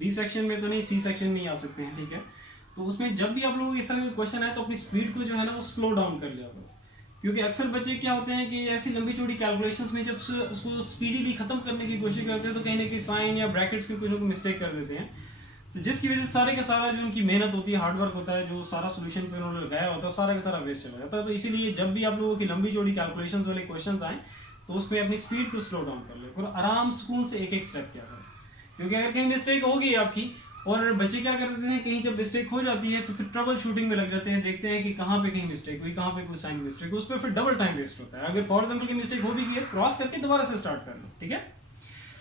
बी सेक्शन में तो नहीं, सी सेक्शन में ही आ सकते हैं, ठीक है। तो उसमें जब भी आप लोगों को इस तरह के क्वेश्चन है तो अपनी स्पीड को जो है ना वो स्लो डाउन कर लिया करो, क्योंकि अक्सर बच्चे क्या होते हैं कि ऐसी लंबी चौड़ी कैलकुलेशंस में जब उसको स्पीडीली खत्म करने की कोशिश करते हैं तो कहीं ना कहीं साइन या ब्रैकेट्स के कुछ ना कुछ मिस्टेक कर देते हैं, तो जिसकी वजह से सारे का सारा जो उनकी मेहनत होती है, हार्डवर्क होता है, जो सारा सोल्यूशन पे उन्होंने लगाया होता है, सारा का सारा वेस्ट चला जाता है। तो इसीलिए जब भी आप लोगों की लंबी चौड़ी कैलकुलेशंस वाले क्वेश्चन आए तो उसमें अपनी स्पीड को स्लो डाउन कर ले, आराम सुकून से एक एक स्टेप किया करें, क्योंकि अगर कहीं मिस्टेक होगी आपकी, और बच्चे क्या करते हैं कहीं जब मिस्टेक हो जाती है तो फिर ट्रबल शूटिंग में लग जाते हैं, देखते हैं कि कहाँ पे कहीं मिस्टेक हुई, कहाँ पे कोई साइन मिस्टेक, उस पर फिर डबल टाइम वेस्ट होता है। अगर फॉर एग्जांपल की मिस्टेक हो भी गई है, क्रॉस करके दोबारा से स्टार्ट कर लो, ठीक है।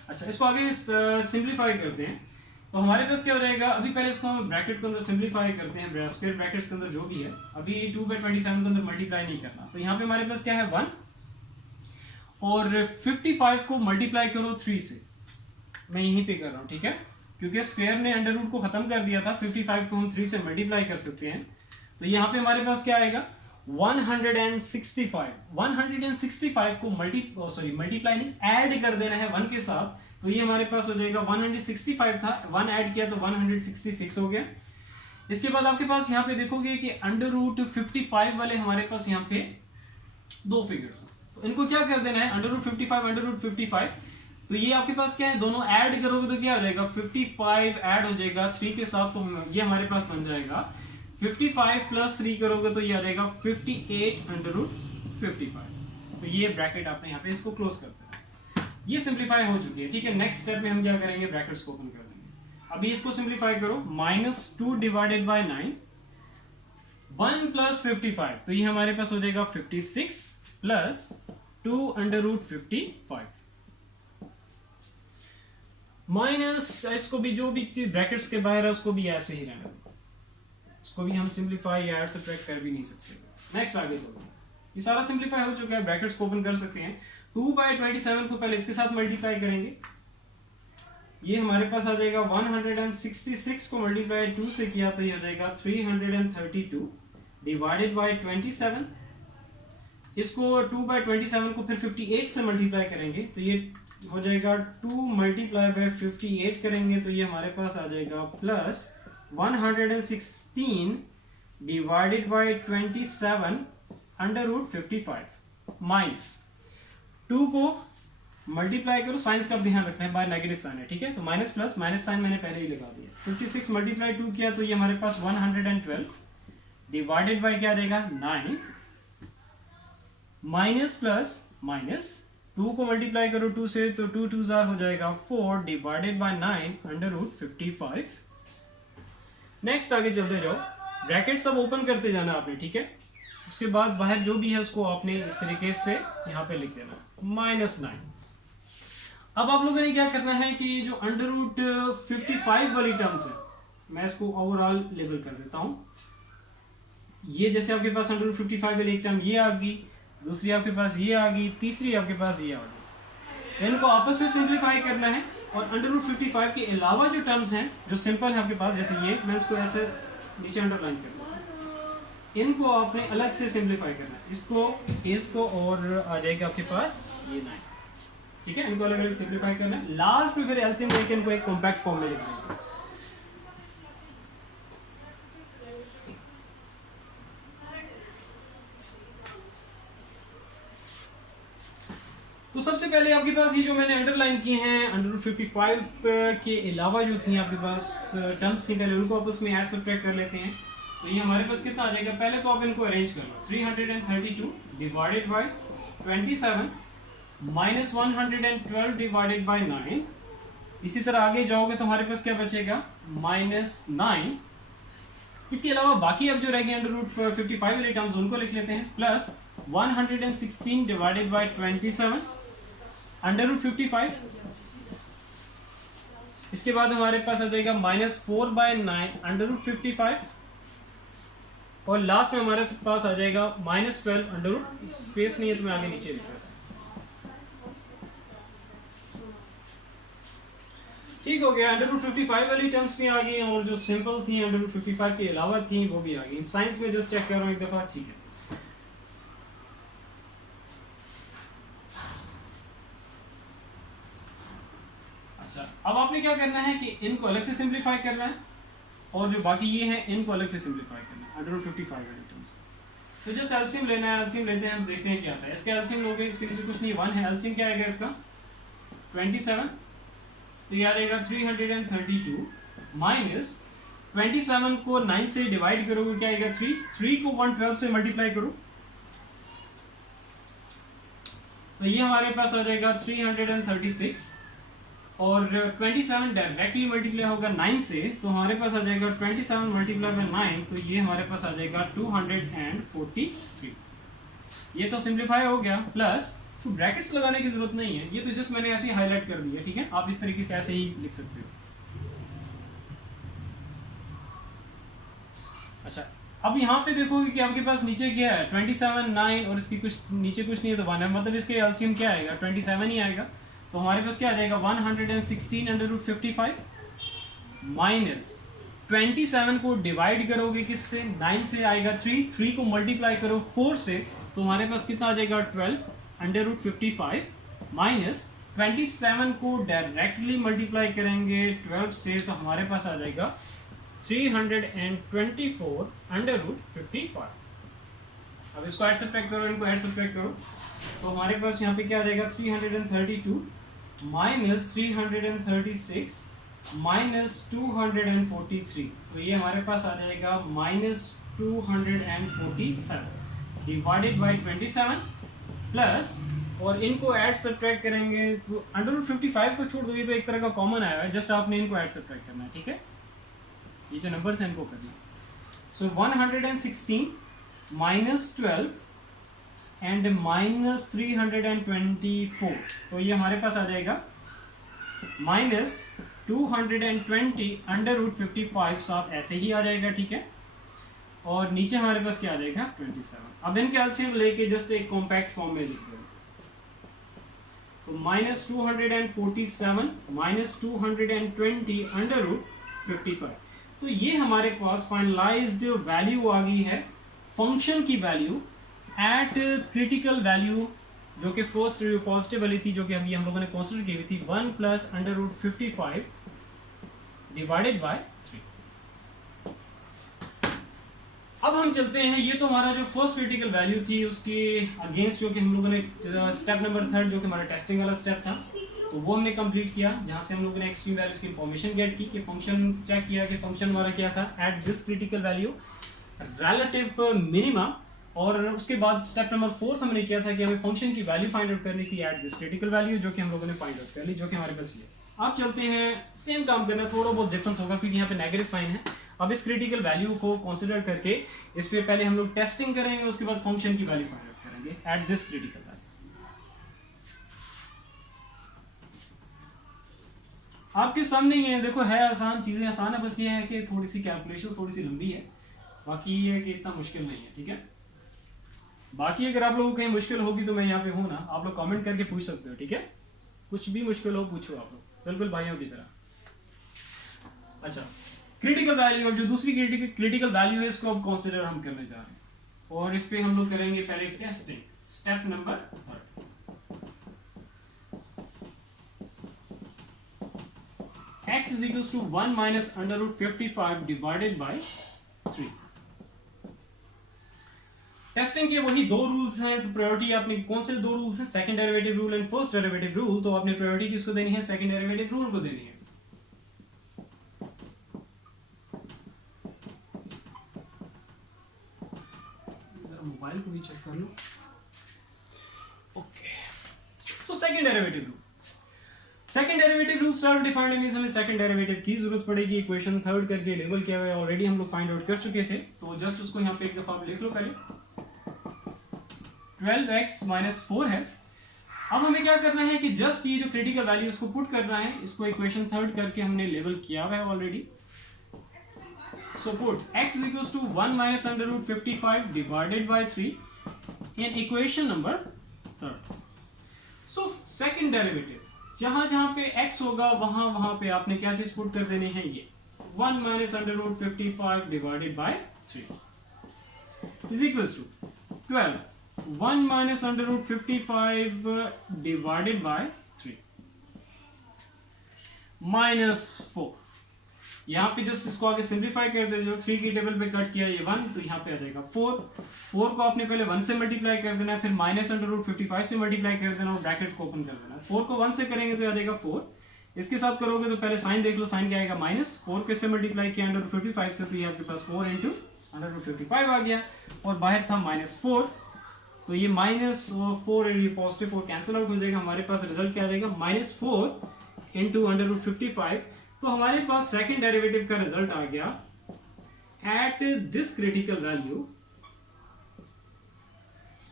अच्छा, इसको आगे सिंप्लीफाई करते हैं। तो हमारे पास क्या हो जाएगा, अभी पहले इसको हम ब्रैकेट के अंदर सिंप्लीफाई करते हैं, स्क्वायर ब्रैकेट्स के अंदर जो भी है, अभी 2/27 के अंदर मल्टीप्लाई नहीं करना। तो यहाँ पे हमारे पास क्या है 1, और 55 को मल्टीप्लाई करो 3 से, मैं यहीं पे कर रहा हूँ, ठीक है, क्योंकि स्क्वायर ने अंडर रूट को खत्म कर दिया था। 55 को हम 3 से मल्टीप्लाई कर सकते हैं, तो यहाँ पे हमारे पास क्या आएगा 165 को मल्टीप्लाई नहीं, ऐड कर देना है 1 के साथ, तो ये हमारे पास हो जाएगा 165 था, 1 ऐड किया तो 166 हो गया। इसके बाद आपके पास यहाँ पे देखोगे कि अंडर रूट 55 वाले हमारे पास यहाँ पे दो फिगर्स हैं, तो इनको क्या कर देना है, अंडर रूट 55, तो ये आपके पास क्या है, दोनों ऐड करोगे तो क्या हो जाएगा 55 ऐड हो जाएगा 3 के साथ, तो ये हमारे पास बन जाएगा 55 प्लस 3 करोगे तो ये आ जाएगा 58 अंडर रूट 55। तो ये ब्रैकेट आपने यहाँ पे इसको क्लोज करते हैं, ये सिंप्लीफाई हो चुकी है, ठीक है। नेक्स्ट स्टेप में हम क्या करेंगे, ब्रैकेट्स को ओपन कर देंगे। अभी इसको सिंप्लीफाई करो, -2 डिवाइडेड बाय 9, 1 प्लस 55, तो ये हमारे पास हो जाएगा 56 प्लस 2 अंडर रूट 55 माइनस, इसको भी जो भी चीज ब्रैकेट्स के बाहर है उसको भी ऐसे ही रहना, इसको भी हम सिंप्लीफाई या ऐड सब्ट्रैक्ट कर भी नहीं सकते। नेक्स्ट आगे चलते हैं, ये सारा सिंप्लीफाई हो चुका है, ब्रैकेट्स को ओपन कर सकते हैं। 2/27 को पहले इसके साथ मल्टीप्लाई करेंगे, ये हमारे पास आ जाएगा 166 को मल्टीप्लाई 2 से किया तो ये हो जाएगा 332 डिवाइडेड बाय 27। इसको 2/27 को फिर 58 से मल्टीप्लाई करेंगे तो ये हो जाएगा 2 मल्टीप्लाई बाय 58 करेंगे तो ये हमारे पास आ जाएगा plus 116 divided by 27 under root 55 minus 2 को मल्टीप्लाई करो, साइंस का ध्यान रखना है, बाय नेगेटिव साइन है, ठीक है। तो माइनस प्लस माइनस साइन मैंने पहले ही लगा दिया। 56 मल्टीप्लाई 2 किया तो ये हमारे पास 112 डिवाइडेड बाय क्या आ जाएगा 9 माइनस प्लस माइनस 2 को मल्टीप्लाई करो 2 से तो 2 2 जार हो जाएगा 4 divided by 9 under root 55। Next आगे चलते जाओ, ब्रैकेट सब ओपन करते जाना आपने, ठीक है। उसके बाद बाहर जो भी है उसको आपने इस तरीके से यहाँ पे लिख देना -9। अब आप लोगों ने क्या करना है कि जो अंडर रूट 55 वाली टर्म्स है मैं इसको ओवरऑल लेबल कर देता हूँ। ये जैसे आपके पास अंडर रूट 55 वाली एक टर्म ये आ गई, दूसरी आपके पास ये आ गई, तीसरी आपके पास ये आ गई, इनको आपस में सिंप्लीफाई करना है। और अंडर रूट 55 के अलावा जो टर्म्स हैं जो सिंपल है आपके पास, जैसे ये मैं इसको ऐसे नीचे अंडरलाइन कर देता हूँ, इनको आपने अलग से सिंप्लीफाई करना है, इसको और आ जाएगा आपके पास ये 9, ठीक है। इनको अलग अलग सिंप्लीफाई करना है, लास्ट में फिर एलसीएम लेके इनको एक कॉम्पैक्ट फॉर्म में लिख देंगे। तो सबसे पहले आपके पास ये जो मैंने अंडरलाइन किए हैं अंडर रूट 55 के अलावा जो थी आपके पास टर्म्स थी, पहले उनको आपस में ऐड सब्ट्रैक्ट कर लेते हैं। तो ये हमारे पास कितना आ जाएगा, पहले तो आप इनको अरेंज कर लो, 332 divided by 27 minus 112 divided by 9। इसी तरह आगे जाओगे तो हमारे पास क्या बचेगा -9। इसके अलावा बाकी अब जो रह गए अंडर रूट 55 वाले टर्म्स उनको लिख लेते हैं, plus 116 divided by 27 under root 55। इसके बाद हमारे पास आ जाएगा -4/9 अंडर रूट 55 और लास्ट में हमारे पास आ जाएगा -12 अंडर रूट, स्पेस नहीं है तो मैं आगे नीचे लिख रहा हूं। ठीक हो गया। √55 वाली टर्म्स भी आ गई और जो सिंपल थी √55 के अलावा थी वो भी आ गई। साइंस में जस्ट चेक कर रहा हूँ एक दफा, ठीक है। अच्छा, अब आपने क्या करना है कि इनको अलग से सिंप्लीफाई करना है और जो बाकी ये है इनको अलग से सिंप्लीफाई करना है √55 वाली टर्म्स। तो जस्ट एलसीएम लेना है, एलसीएम लेते हैं, देखते हैं क्या आता है। इसका एलसीएम लोगे, इसके नीचे कुछ नहीं 1 है, एलसीएम क्या आएगा इसका 27, तो ये आ जाएगा 332 माइनस 27 को 9 से डिवाइड करोगे क्या आएगा 3 को 112 से मल्टीप्लाई करो तो ये हमारे पास आ जाएगा 336 और 27 डायरेक्टली मल्टीप्लाई होगा 9 से तो हमारे पास आ जाएगा 27 मल्टीप्लाई बाय 9 तो ये हमारे पास आ जाएगा 243। ये तो सिंप्लीफाई हो गया, प्लस तो ब्रैकेट्स लगाने की जरूरत नहीं है, ये तो जस्ट मैंने ऐसे ही हाईलाइट कर दिया, ठीक है। आप इस तरीके से ऐसे ही लिख सकते हो। अच्छा, अब यहाँ पे देखोगे कि आपके पास नीचे क्या है 27 9 और इसकी कुछ नीचे कुछ नहीं है तो 1 है, मतलब इसके एलसीएम क्या आएगा 27 ही आएगा। तो हमारे पास क्या आ जाएगा 116 √55 माइनस 27 को डिवाइड करोगे किससे 9 से आएगा 3 को मल्टीप्लाई करो 4 से तो हमारे पास कितना आ जाएगा 12 √55 माइनस 27 को डायरेक्टली मल्टीप्लाई करेंगे 12 से तो हमारे पास आ जाएगा 324 √55। अब इसको ऐड सब्ट्रैक्ट करो, इनको ऐड सब्ट्रैक्ट करो तो हमारे पास यहाँ पे क्या आ जाएगा 332 माइनस 336 माइनस 243 तो ये हमारे पास आ जाएगा माइनस 247 डिवाइडेड बाई 27 प्लस और इनको ऐड सब्ट्रैक्ट करेंगे तो √55 को छोड़ दो, ये तो एक तरह का कॉमन आया है, जस्ट आपने इनको ऐड सब्ट्रैक्ट करना है, ठीक है। ये जो नंबर्स हैं इनको करना है। सो 116 माइनस 12 एंड माइनस 324 तो ये हमारे पास आ जाएगा माइनस 220 √55 साथ ऐसे ही आ जाएगा, ठीक है। और नीचे हमारे पास क्या आ जाएगा 27। अब इनके एलसीएम लेके जस्ट एक कॉम्पैक्ट फॉर्म में लिख दो तो माइनस 247 माइनस 220 √55 तो ये हमारे पास फाइनलाइज्ड वैल्यू आ गई है फंक्शन की वैल्यू एट क्रिटिकल वैल्यू जो कि फर्स्ट पॉजिटिव वाली थी जो कि अभी हम लोगों ने कंसीडर की हुई थी 1 प्लस √55 डिवाइडेड बाय 3। अब हम चलते हैं, ये तो हमारा जो फर्स्ट क्रिटिकल वैल्यू थी उसके अगेंस्ट जो कि हम लोगों ने स्टेप नंबर 3 जो कि हमारा टेस्टिंग वाला स्टेप था तो वो हमने कंप्लीट किया, जहां से हम लोगों ने एक्सट्रीम वैल्यूज की इंफॉर्मेशन गेट की कि फंक्शन चेक किया कि फंक्शन हमारा क्या था eight this critical value relative minima और उसके बाद स्टेप नंबर 4 हमने किया था कि हमें फंक्शन की वैल्यू फाइंड आउट करनी थी एट दिस क्रिटिकल वैल्यू जो कि हम लोगों ने फाइंड आउट कर ली जो कि हमारे पास ये। आप चलते हैं सेम काम करना, थोड़ा बहुत डिफरेंस होगा क्योंकि यहाँ पे नेगेटिव साइन है। अब इस क्रिटिकल वैल्यू को कंसीडर करके इस पे पहले हम लोग टेस्टिंग करेंगे, उसके बाद फंक्शन की वैल्यू फाइंड आउट करेंगे एट दिस क्रिटिकल वैल्यू। आपके सामने ही है, देखो है आसान, चीजें आसान है, बस ये है कि थोड़ी सी कैलकुलेशन थोड़ी सी लंबी है, बाकी ये है कि इतना मुश्किल नहीं है, ठीक है। बाकी अगर आप लोगों को कहीं मुश्किल होगी तो मैं यहाँ पे हूँ ना, आप लोग कमेंट करके पूछ सकते हो, ठीक है। कुछ भी मुश्किल हो पूछो आप लोग, बिल्कुल भाइयों की तरह। अच्छा, क्रिटिकल वैल्यू, अब जो दूसरी क्रिटिकल वैल्यू है इसको अब कंसीडर हम करने जा रहे हैं और इस पे हम लोग करेंगे पहले testing step number 3। x is equals to 1 minus √55 divided by 3। Testing के वही दो रूल्स हैं, तो प्रायोरिटी आपने कौन से दो रूल्स हैं, second derivative rule and first derivative rule, तो आपने प्रायोरिटी किसको देनी है, सेकंड डेरिवेटिव रूल को देनी है। जरा मोबाइल को भी चेक कर लो। Okay, so second derivative rule, second derivative rule self defined means हमें सेकंड डेरिवेटिव की जरूरत पड़ेगी। इक्वेशन थर्ड करके लेबल किया हुआ है ऑलरेडी, हम लोग फाइंड आउट कर चुके थे, तो जस्ट उसको यहाँ पे एक दफा आप लिख लो पहले। 12x - 4 है। अब हमें क्या करना है कि जस्ट ये जो क्रिटिकल वैल्यू इसको पुट करना है, इसको इक्वेशन थर्ड करके हमने लेबल किया हुआ है already. So put x is equals to 1 minus √55 divided by 3 in equation number 3rd। So second derivative जहां जहां पे x होगा वहां वहां पे आपने क्या चीज पुट कर देनी है, ये 1 minus under root 55 divided by 3 is equals to 12 1 minus under root 55 divided by 3 minus 4। यहाँ पे जस्ट इसको आगे सिंप्लीफाई कर दे, जो 3 की टेबल पे कट किया ये 1, तो यहाँ पे आ जाएगा 4 को आपने पहले 1 से मल्टीप्लाई कर देना है, फिर माइनस अंडर रूट 55 से मल्टीप्लाई कर देना और ब्रैकेट को ओपन कर देना। 4 को 1 से करेंगे तो आ जाएगा 4, इसके साथ करोगे तो पहले साइन देख लो, साइन क्या आएगा माइनस, 4 किससे मल्टीप्लाई किया अंडर रूट 55 से, तो ये आपके पास 4 इंटू अंडर रूट 55 आ गया, और बाहर था -4, तो ये माइनस और 4 ये पॉजिटिव 4 कैंसिल आउट हो जाएगा, हमारे पास रिजल्ट क्या आ जाएगा -4 इंटू अंडर रूट 55। तो हमारे पास सेकंड डेरिवेटिव का रिजल्ट आ गया एट दिस क्रिटिकल वैल्यू।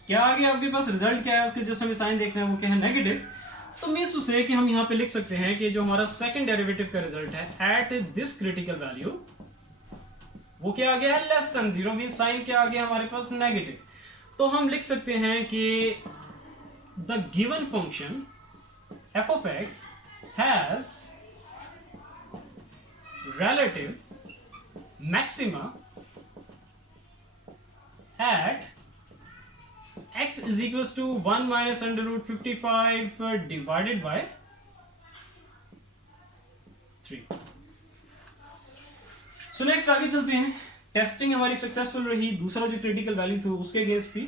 क्या आ गया आपके पास, रिजल्ट क्या है उसके जस्ट हमें साइन देखना है, वो क्या है नेगेटिव। तो मीन्स टू से कि हम यहां पे लिख सकते हैं कि जो हमारा सेकंड डेरिवेटिव का रिजल्ट है एट दिस क्रिटिकल वैल्यू, वो क्या आ गया है लेस देन 0, मीन साइन क्या आ गया हमारे पास नेगेटिव। तो हम लिख सकते हैं कि the given function f of x has relative maxima at x is equals to 1 minus under root 55 divided by 3। So next आगे चलते हैं। टेस्टिंग हमारी सक्सेसफुल रही, दूसरा जो क्रिटिकल वैल्यू था उसके अगेंस्ट भी।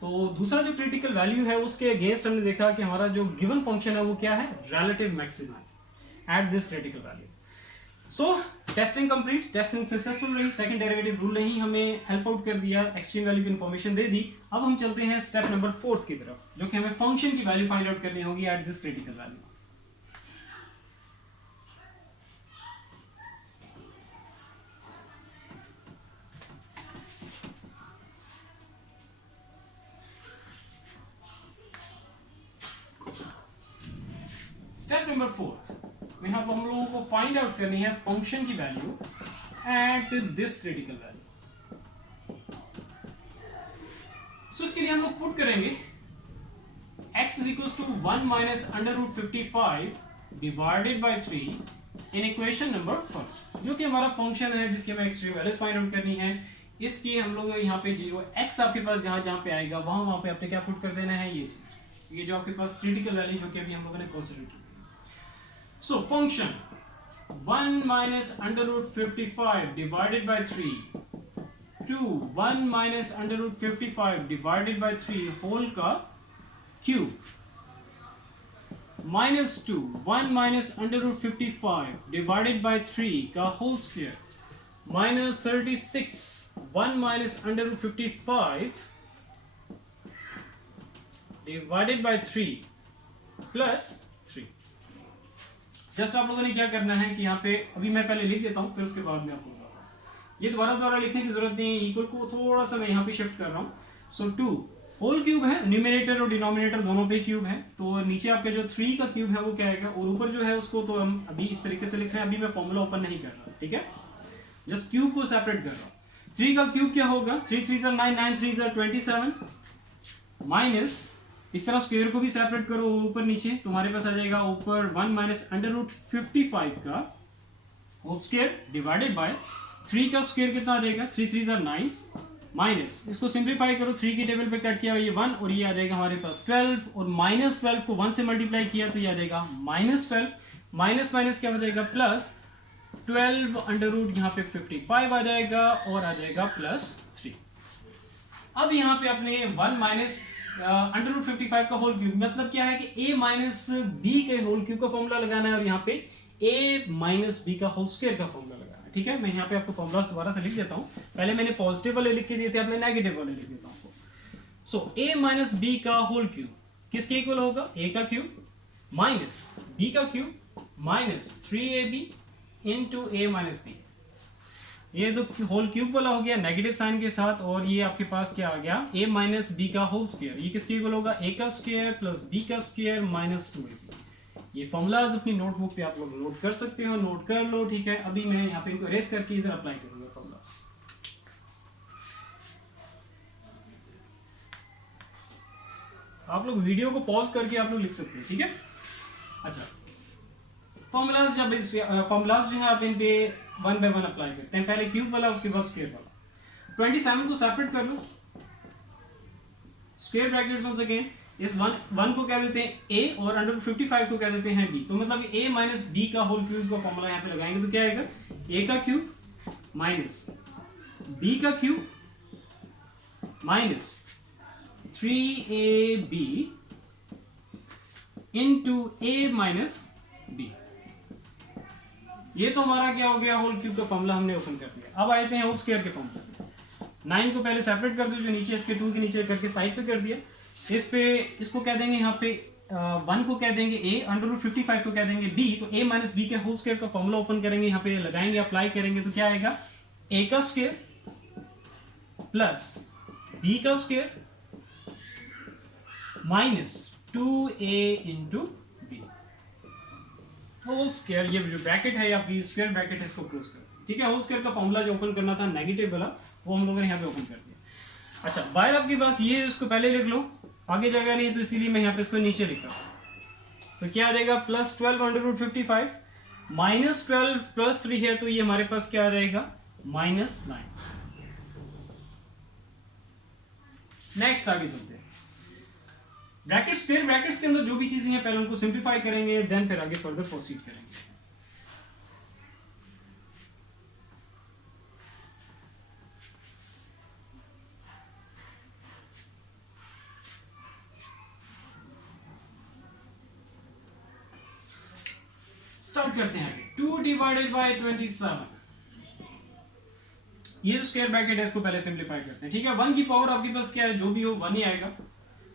तो दूसरा जो क्रिटिकल वैल्यू है उसके अगेंस्ट हमने देखा कि हमारा जो गिवन फंक्शन है वो क्या है, relative maxima eight this critical value. So testing complete, testing successful रही, सेकंड डेरिवेटिव रूल ने ही हमें हेल्प आउट कर दिया, एक्सट्रीम वैल्यू की इन्फॉर्मेशन दे दी। अब हम चलते हैं स्टेप नंबर 4 की तरफ, जो कि हमें फंक्शन की वैल्यू फाइंड आउट करनी होगी eight this critical value. Step number 4 में हम लोगों को फाइंड आउट करनी है फंक्शन की value at this critical value. So इसके लिए हम लोग पुट करेंगे x is equals to 1 minus under root 55 divided by 3 in equation number first, जो कि हमारा फंक्शन है जिसके हमें एक्सट्रीम वैल्यूज फाइंड आउट करनी है। इसकी हम लोग यहाँ पे जो x आपके पास जहां जहां पे आएगा वहां पे आपने क्या पुट कर देना है, ये चीज, ये जो आपके पास क्रिटिकल वैल्यू जो कि अभी हम लोगों ने कंसीडर की। So function 1 minus under root 55 divided by 3 to 1 minus under root 55 divided by 3 whole का cube minus 2 1 minus under root 55 divided by 3 का whole square minus 36 1 minus under root 55 divided by 3 plus 3। Just आप लोगों ने क्या करना है कि यहाँ पे अभी मैं पहले लिख देता हूँ, फिर उसके बाद में आपको बताता हूँ। ये दोबारा लिखने की जरूरत नहीं है, इक्वल को थोड़ा सा मैं यहाँ पे शिफ्ट कर रहा हूँ। सो 2 होल क्यूब है, न्यूमरेटर और डिनोमिनेटर दोनों पे क्यूब है, तो नीचे आपके जो 3 का क्यूब है वो क्या आएगा, और ऊपर जो है उसको तो हम अभी इस तरीके से लिख रहे हैं, अभी मैं फॉर्मूला ओपन नहीं कर रहा, ठीक है, जस्ट क्यूब को सेपरेट कर रहा हूँ। 3 का क्यूब क्या होगा, 3 3 9 9 3 27 माइनस, इस तरह स्क्वायर को भी सेपरेट करो ऊपर नीचे, तुम्हारे पास आ जाएगा ऊपर 1 माइनस अंडर रूट 55 का होल स्क्वायर डिवाइडेड बाय 3 का स्क्वायर कितना आ जाएगा, 3 3 9 माइनस, इसको सिंप्लीफाई करो, 3 की टेबल पे कट किया ये 1 और ये आ जाएगा हमारे पास 12, और माइनस 12 को 1 से मल्टीप्लाई किया तो ये आ जाएगा -12, माइनस माइनस क्या हो जाएगा प्लस 12 अंडर रूट यहाँ पे 55 आ जाएगा और आ जाएगा +3। अब यहाँ पे अपने 1 माइनस अंडर रूट 55 का होल क्यूब, मतलब क्या है कि a माइनस बी के होल क्यूब का फॉर्मूला लगाना है और यहाँ पे a माइनस बी का होल स्क्वायर का फॉर्मूला लगाना है, ठीक है। मैं यहाँ पे आपको फॉर्मूला दोबारा से लिख देता हूँ, पहले मैंने पॉजिटिव वाले लिख के दिए थे, अब मैं नेगेटिव वाले लिख देता हूँ। सो a माइनस बी का होल क्यूब किसके इक्वल होगा, a का क्यूब माइनस b का cube minus 3ab into a minus B. ये तो होल क्यूब वाला हो गया नेगेटिव साइन के साथ, और ये आपके पास क्या आ गया, a माइनस बी का होल स्क्वायर, ये किसके इक्वल होगा, a का स्क्वायर प्लस b का स्क्वायर माइनस 2ab। ये फॉर्मूलाज अपनी नोटबुक पे आप लोग नोट कर सकते हो, नोट कर लो, ठीक है। अभी मैं यहाँ पे इनको इरेज करके इधर अप्लाई करूंगा फॉर्मूलाज। आप लोग वीडियो को पॉज करके आप लोग लिख सकते हैं, ठीक है। अच्छा, फॉर्मूलाज जब इस फॉर्मूलाज जो है आप इन पे 1 by 1 अप्लाई करते हैं, पहले क्यूब वाला उसके बाद स्क्वायर वाला। 27 को सेपरेट कर लो, स्क्वायर ब्रैकेट्स वंस अगेन, इस वन को कह देते हैं a और अंडर 55 को कह देते हैं b, तो मतलब a माइनस b का होल क्यूब का फॉर्मूला यहाँ पे लगाएंगे तो क्या आएगा, a का क्यूब माइनस b का cube minus 3ab into a minus b। ये तो हमारा क्या हो गया, होल क्यूब का फॉर्मूला हमने ओपन कर दिया। अब आते हैं होल स्क्वायर के फॉर्मूला। 9 को पहले सेपरेट कर दो, जो नीचे इसके 2 के नीचे करके साइड पे कर दिया। इस पे इसको कह देंगे यहाँ पे 1 को कह देंगे a, अंडर रूट 55 को कह देंगे b, तो a माइनस b के होल स्क्वायर का फॉर्मूला ओपन करेंगे, यहाँ पे लगाएंगे, अप्लाई करेंगे तो क्या आएगा, a का स्क्वायर प्लस b का square minus 2a into b whole square. ये जो ब्रैकेट है आपकी स्क्वायर ब्रैकेट है, इसको क्लोज कर, ठीक है। होल स्क्वायर का फॉर्मूला जो ओपन करना था नेगेटिव वाला, वो हम लोगों ने यहाँ पे ओपन कर दिया। अच्छा, बाहर आपके पास ये, इसको पहले लिख लो, आगे जगह नहीं तो इसीलिए मैं यहाँ पे इसको नीचे लिख रहा हूँ। तो क्या आ जाएगा, plus 12 under root 55 minus 12 plus 3 है, तो ये हमारे पास क्या आ जाएगा, माइनस 9। नेक्स्ट आगे चलते हैं। ब्रैकेट्स, स्क्वायर ब्रैकेट्स के अंदर जो भी चीजें हैं पहले उनको सिंप्लीफाई करेंगे, देन फिर आगे फर्दर प्रोसीड करेंगे। स्टार्ट करते हैं आगे। 2 डिवाइडेड बाय 27, ये जो स्क्वायर ब्रैकेट है इसको पहले सिंप्लीफाई करते हैं, ठीक है। 1 की पावर आपके पास क्या है, जो भी हो 1 ही आएगा,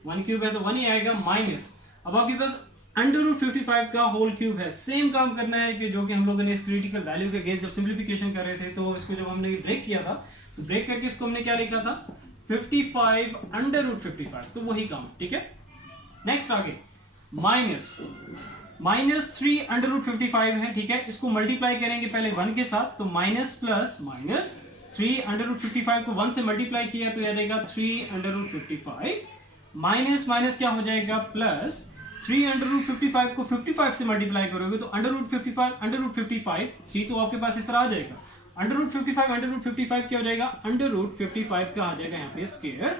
1 क्यूब है तो 1 ही आएगा, माइनस अब आपके पास अंडर रूट 55 का होल क्यूब है। सेम काम करना है कि जो कि हम लोगों ने इस क्रिटिकल वैल्यू के अगेंस्ट जब सिंप्लीफिकेशन कर रहे थे, तो इसको जब हमने ब्रेक किया था तो ब्रेक करके इसको हमने क्या लिखा था, 55 अंडर रूट 55, तो वही काम, ठीक है। नेक्स्ट आगे माइनस 3 अंडर रूट 55 है, ठीक है। इसको मल्टीप्लाई करेंगे पहले 1 के साथ, तो minus plus minus 3 under root 55 को 1 से मल्टीप्लाई किया तो आ जाएगा 3 अंडर रूट 55, माइनस माइनस क्या हो जाएगा, प्लस 3 अंडर रूट 55 को 55 से मल्टीप्लाई करोगे तो अंडर रूट 55 3 तो आपके पास इस तरह आ जाएगा, अंडर रूट 55 क्या हो जाएगा, अंडर रूट 55 का आ जाएगा यहाँ पे स्क्वायर,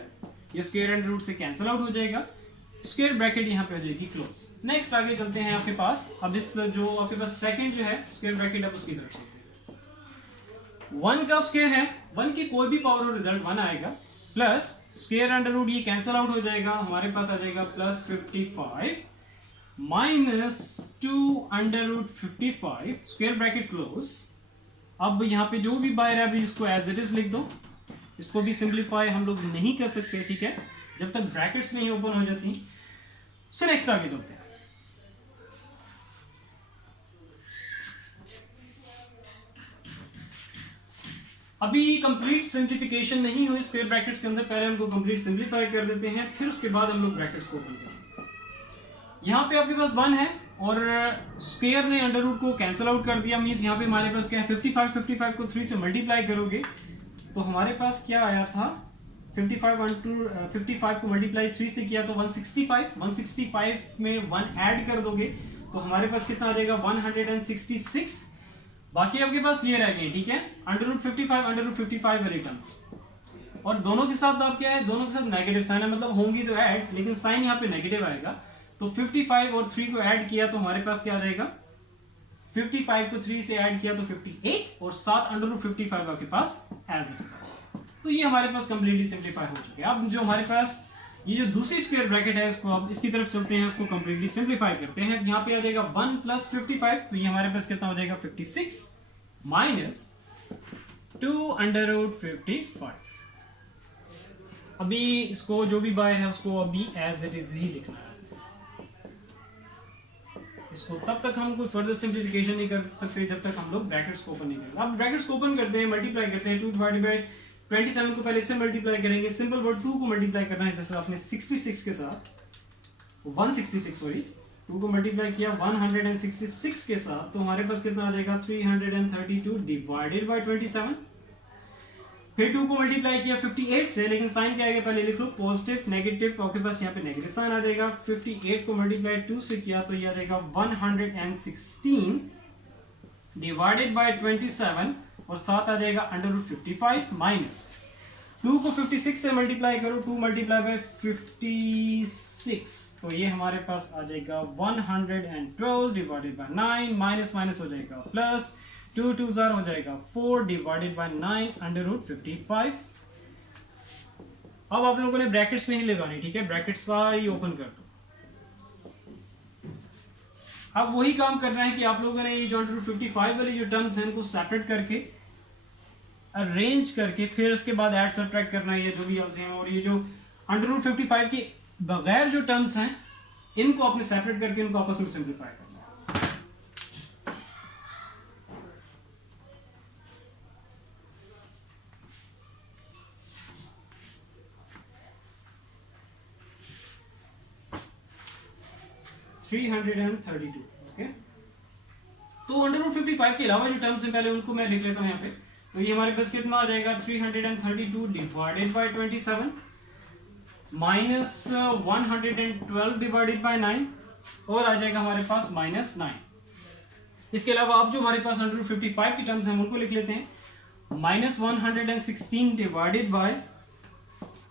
ये स्क्वायर अंडर रूट से कैंसिल आउट हो जाएगा, स्क्वायर ब्रैकेट यहाँ पे आ जाएगी क्लोज। नेक्स्ट आगे चलते हैं आपके पास। अब इस जो आपके पास सेकंड जो है स्क्वायर ब्रैकेट, अब उसकी तरफ चलते हैं। 1 का स्क्वायर है, 1 की कोई भी पावर और रिजल्ट 1 आएगा, प्लस स्क्वायर अंडर रूट ये कैंसिल आउट हो जाएगा, हमारे पास आ जाएगा plus 55 minus 2 under root 55, square bracket close. अब यहाँ पे जो भी बाहर है अभी इसको एज इट इज लिख दो, इसको भी सिंप्लीफाई हम लोग नहीं कर सकते, ठीक है, जब तक ब्रैकेट्स नहीं ओपन हो जाती। सो नेक्स्ट आगे चलते हैं। अभी कंप्लीट सिंप्लीफिकेशन नहीं हुई स्क्वायर ब्रैकेट्स के अंदर, पहले हमको कंप्लीट सिंप्लीफाई कर देते हैं, फिर उसके बाद हम लोग ब्रैकेट्स को ओपन करेंगे। यहाँ पे आपके पास 1 है और स्क्वायर ने अंडर रूट को कैंसिल आउट कर दिया, मींस यहाँ पे हमारे पास क्या है, 55 को 3 से मल्टीप्लाई करोगे तो हमारे पास क्या आया था, 55 को मल्टीप्लाई 3 से किया तो 165 में 1 ऐड कर दोगे तो हमारे पास कितना आ जाएगा, 166। बाकी आपके पास ये रह गए, ठीक है, अंडर रूट 55 वाली टर्म्स, और दोनों के साथ आप क्या है, दोनों के साथ नेगेटिव साइन है, मतलब होंगी तो ऐड, लेकिन साइन यहाँ पे नेगेटिव आएगा, तो 55 और 3 को ऐड किया तो हमारे पास क्या आ जाएगा, 55 को 3 से ऐड किया तो 58 और 7 अंडर रूट 55 आपके पास एज इट इज। तो ये हमारे पास कंप्लीटली सिंप्लीफाई हो चुके हैं। अब जो हमारे पास ये जो दूसरी स्क्वायर ब्रैकेट है, इसको अब इसकी तरफ चलते हैं, इसको कंप्लीटली सिंप्लीफाई करते हैं। यहाँ पे आ जाएगा 1 प्लस 55, तो ये हमारे पास कितना हो जाएगा, 56 माइनस 2 अंडर रूट 55। अभी इसको जो भी बाय है उसको अभी एज इट इज ही लिखना है, इसको तब तक हम कोई फर्दर सिंप्लीफिकेशन नहीं कर सकते जब तक हम लोग ब्रैकेट्स को ओपन नहीं करेंगे। अब ब्रैकेट्स को ओपन करते हैं, मल्टीप्लाई करते हैं, 2 डिवाइडेड बाय 27 को पहले इससे मल्टीप्लाई करेंगे, सिंपल वर्ड 2 को मल्टीप्लाई करना है, जैसे आपने 66 के साथ 2 को मल्टीप्लाई किया 166 के साथ, तो हमारे पास कितना आ जाएगा, 332 डिवाइडेड बाय 27। फिर 2 को मल्टीप्लाई किया 58 से, लेकिन साइन क्या आएगा पहले लिख लो, पॉजिटिव नेगेटिव, आपके पास यहाँ पे नेगेटिव साइन आ जाएगा। 58 को मल्टीप्लाई 2 से किया तो ये आ जाएगा 116 डिवाइडेड बाय 27 और साथ आ जाएगा अंडर रूट 55 माइनस 2 को 56 से मल्टीप्लाई करो, 2 मल्टीप्लाई बाय 56 तो ये हमारे पास आ जाएगा 112 डिवाइडेड बाय 9 माइनस माइनस हो जाएगा प्लस 2 2 ज़ार हो जाएगा 4 डिवाइडेड बाय 9 अंडर रूट 55। अब आप लोगों ने ब्रैकेट्स नहीं लगानी, ठीक है, ब्रैकेट सारी ओपन कर दो। अब वही काम करना है कि आप लोगों ने ये जो अंडर रूट 55 वाली जो टर्म्स हैं इनको सेपरेट करके अरेंज करके फिर उसके बाद ऐड सब्ट्रैक्ट करना है ये जो भी एलसीएम, और ये जो अंडर रूट 55 के बगैर जो टर्म्स हैं इनको आपने सेपरेट करके इनको आपस में सिंप्लीफाई करना है। 332, ओके। तो अंडर रूट 55 के अलावा जो टर्म्स हैं पहले उनको मैं लिख लेता हूं यहाँ पे। तो ये हमारे पास कितना आ जाएगा 332 divided by 27 minus 112 divided by 9 और आ जाएगा हमारे पास माइनस 9। इसके अलावा अब जो हमारे पास अंडर रूट 55 की टर्म्स हैं उनको लिख लेते हैं। Minus 116 divided by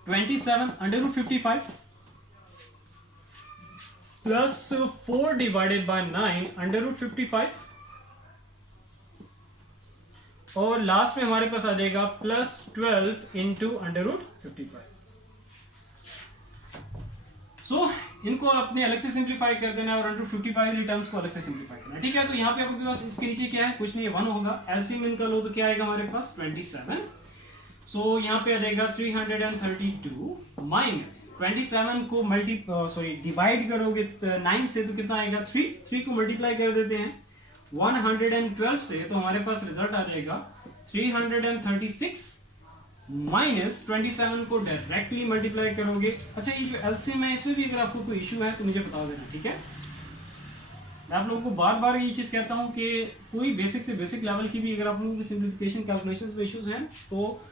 27 under root 55 plus 4 divided by 9 under root 55 और लास्ट में हमारे पास आ जाएगा plus 12 into under root 55। So इनको अपने अलग से सिंप्लीफाई कर देना है और अंडर रूट 55 वाली टर्म्स को अलग से सिंप्लीफाई करना है, ठीक है। तो यहाँ पे आपके पास इसके नीचे क्या है, कुछ नहीं है, 1 होगा। एलसीएम इनका लो तो क्या आएगा हमारे पास 27। सो यहाँ पे आ जाएगा 332 माइनस 27 को डिवाइड करोगे 9 से तो कितना आएगा 3 को मल्टीप्लाई कर देते हैं 112 से, तो हमारे पास रिजल्ट आ जाएगा 336 माइनस 27 को डायरेक्टली मल्टीप्लाई करोगे। अच्छा, ये जो एलसीएम है इसमें भी अगर आपको कोई इशू है तो मुझे बता देना, ठीक है। मैं आप लोगों को बार बार ये चीज़ कहता हूँ कि कोई बेसिक से बेसिक लेवल की भी अगर आप लोगों की सिंप्लीफिकेशन कैलकुलेशंस में इश्यूज हैं तो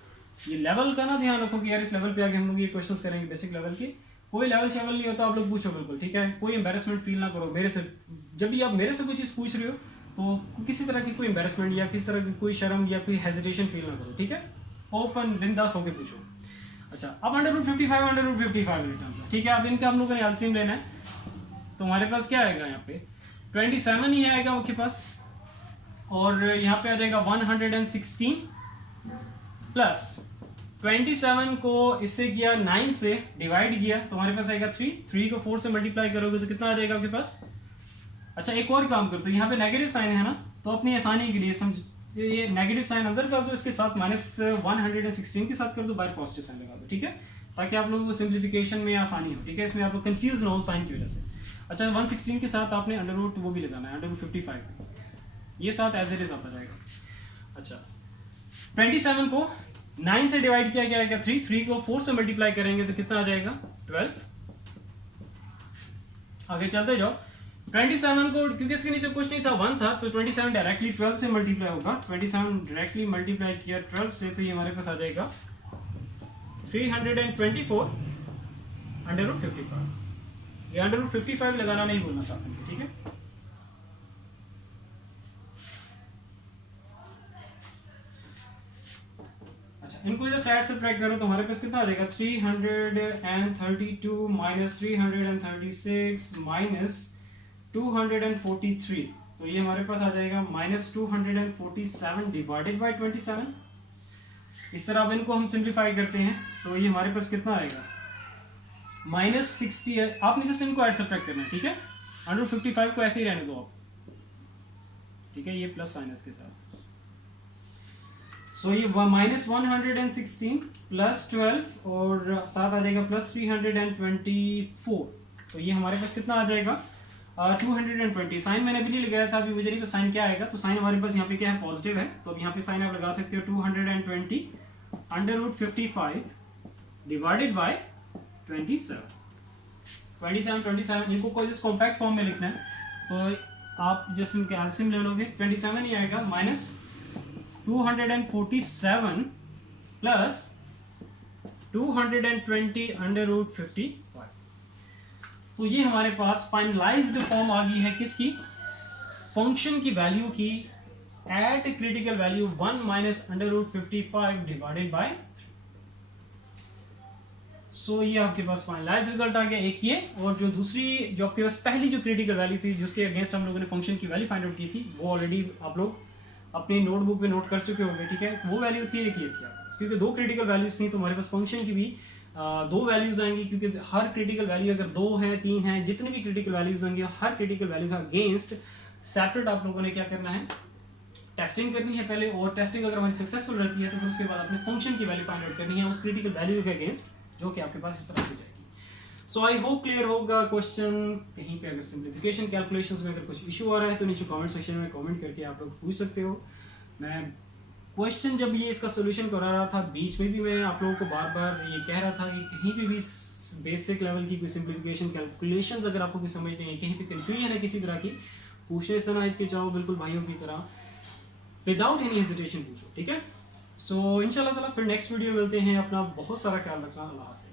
ये लेवल का ना ध्यान रखो कि यार इस लेवल पे आके हम लोग ये क्वेश्चंस करेंगे बेसिक लेवल की। कोई लेवल शेवल नहीं होता, आप लोग पूछो बिल्कुल, ठीक है। कोई एम्बेरसमेंट फील ना करो मेरे से। जब भी आप मेरे से कोई चीज़ पूछ रहे हो तो किसी तरह की कोई एम्बेरसमेंट या किसी तरह की कोई शर्म या कोई हेजिटेशन फील ना करो, ठीक है। ओपन बिंदास होकर पूछो। अच्छा, अब under root 55 under root 55 returns है, ठीक है। अब इनका हम लोगों ने एलसीएम लेना है तो हमारे पास क्या आएगा, यहाँ पे 27 ही आएगा आपके पास और यहाँ पे आ जाएगा 116 प्लस 27 को इससे किया 9 से डिवाइड किया तो हमारे पास आएगा 3 को 4 से मल्टीप्लाई करोगे तो कितना आ जाएगा आपके पास। अच्छा, एक और काम करते हैं, यहाँ पे नेगेटिव साइन है ना, तो अपनी आसानी के लिए समझ ये नेगेटिव साइन अंदर कर दो, इसके साथ माइनस 116 के साथ कर दो, बाहर पॉजिटिव साइन लगा दो, ठीक है, ताकि आप लोगों को सिंप्लीफिकेशन में आसानी हो, ठीक है। इसमें आप लोग कंफ्यूज ना हो साइन की वजह से। अच्छा, 116 के साथ आपने अंडर रूट वो भी लगाना है, अंडर रूट 55 ये साथ एज इट इज आता जाएगा। अच्छा, 27 को 9 से डिवाइड किया गया है 3 को 4 से मल्टीप्लाई करेंगे तो कितना आ जाएगा 12। आगे चलते जाओ। 27 को क्योंकि इसके नीचे कुछ नहीं था 1 था तो 27 डायरेक्टली 12 से मल्टीप्लाई होगा। 27 डायरेक्टली मल्टीप्लाई किया 12 से तो ये हमारे पास आ जाएगा 324 अंडर रूट 55। ये अंडर रूट 55 लगाना नहीं भूलना साथ में, ठीक है। इनको जो साइड से ट्रैक करो तो हमारे पास कितना आ जाएगा 332 माइनस 336 माइनस 243 तो ये हमारे पास आ जाएगा माइनस 247 डिवाइडेड बाय 27। इस तरह अब इनको हम सिंप्लीफाई करते हैं तो ये हमारे पास कितना आएगा माइनस 60 है। आपने जस्ट इनको ऐड सब्ट्रैक्ट करना है, ठीक है। अंडर 55 को ऐसे ही रहने दो आप, ठीक है, ये प्लस साइन के साथ। सो ये माइनस 116 प्लस 12 और साथ आ जाएगा प्लस 324 तो ये हमारे पास कितना आ जाएगा 220। साइन मैंने अभी नहीं लगाया था, अभी मुझे नहीं पता साइन क्या आएगा, तो साइन हमारे पास यहाँ पे क्या है पॉजिटिव है, तो अब यहाँ पे साइन आप लगा सकते हो 220 अंडर रूट 55 डिवाइडेड बाय 27 इनको कोई जिस कॉम्पैक्ट फॉर्म में लिखना है तो आप जस्ट इनके एलसीएम ले लोगे 27 ही आएगा माइनस 247 प्लस 220 अंडर रूट 55। तो ये हमारे पास फाइनलाइज्ड फॉर्म आ गई है किसकी, फंक्शन की वैल्यू की at critical value 1 minus under root 55 divided by. So ये आपके पास फाइनलाइज रिजल्ट आ गया एक ये, और जो दूसरी जो आपके पास पहली जो क्रिटिकल वैल्यू थी जिसके अगेंस्ट हम लोगों ने फंक्शन की वैल्यू फाइंड आउट की थी, वो ऑलरेडी आप लोग अपनी नोटबुक पे नोट कर चुके होंगे, ठीक है। वो वैल्यू थी एक ये थी आपके पास, क्योंकि दो क्रिटिकल वैल्यूज थी तो हमारे पास फंक्शन की भी दो वैल्यूज आएंगी, क्योंकि हर क्रिटिकल वैल्यू अगर 2 है 3 है, जितने भी क्रिटिकल वैल्यूज होंगे हर क्रिटिकल वैल्यू का अगेंस्ट सेपरेट आप लोगों ने क्या करना है, टेस्टिंग करनी है पहले, और टेस्टिंग अगर हमारी सक्सेसफुल रहती है तो फिर उसके बाद अपने फंक्शन की वैल्यू फाइंड आउट करनी है उस क्रिटिकल वैल्यू के अगेंस्ट, जो कि आपके पास इस तरह हो जाएगी। सो आई होप क्लियर होगा क्वेश्चन। कहीं पे अगर सिंप्लीफिकेशन कैलकुलेशंस में अगर कुछ इशू आ रहा है तो नीचे कमेंट सेक्शन में कमेंट करके आप लोग पूछ सकते हो। मैं क्वेश्चन जब ये इसका सोल्यूशन करा रहा था बीच में भी मैं आप लोगों को बार बार ये कह रहा था कि कहीं पे भी बेसिक लेवल की कोई सिंप्लीफिकेशन कैलकुलेशंस अगर आपको कोई समझ नहीं है, कहीं पे कंफ्यूजन है किसी तरह की, पूछने से ना हिचकिचाओ, बिल्कुल भाइयों की तरह विदाउट एनी हेजिटेशन पूछो, ठीक है। सो इंशाल्लाह ताला फिर नेक्स्ट वीडियो मिलते हैं। अपना बहुत सारा ख्याल रखना। अल्लाह हाफ़िज़।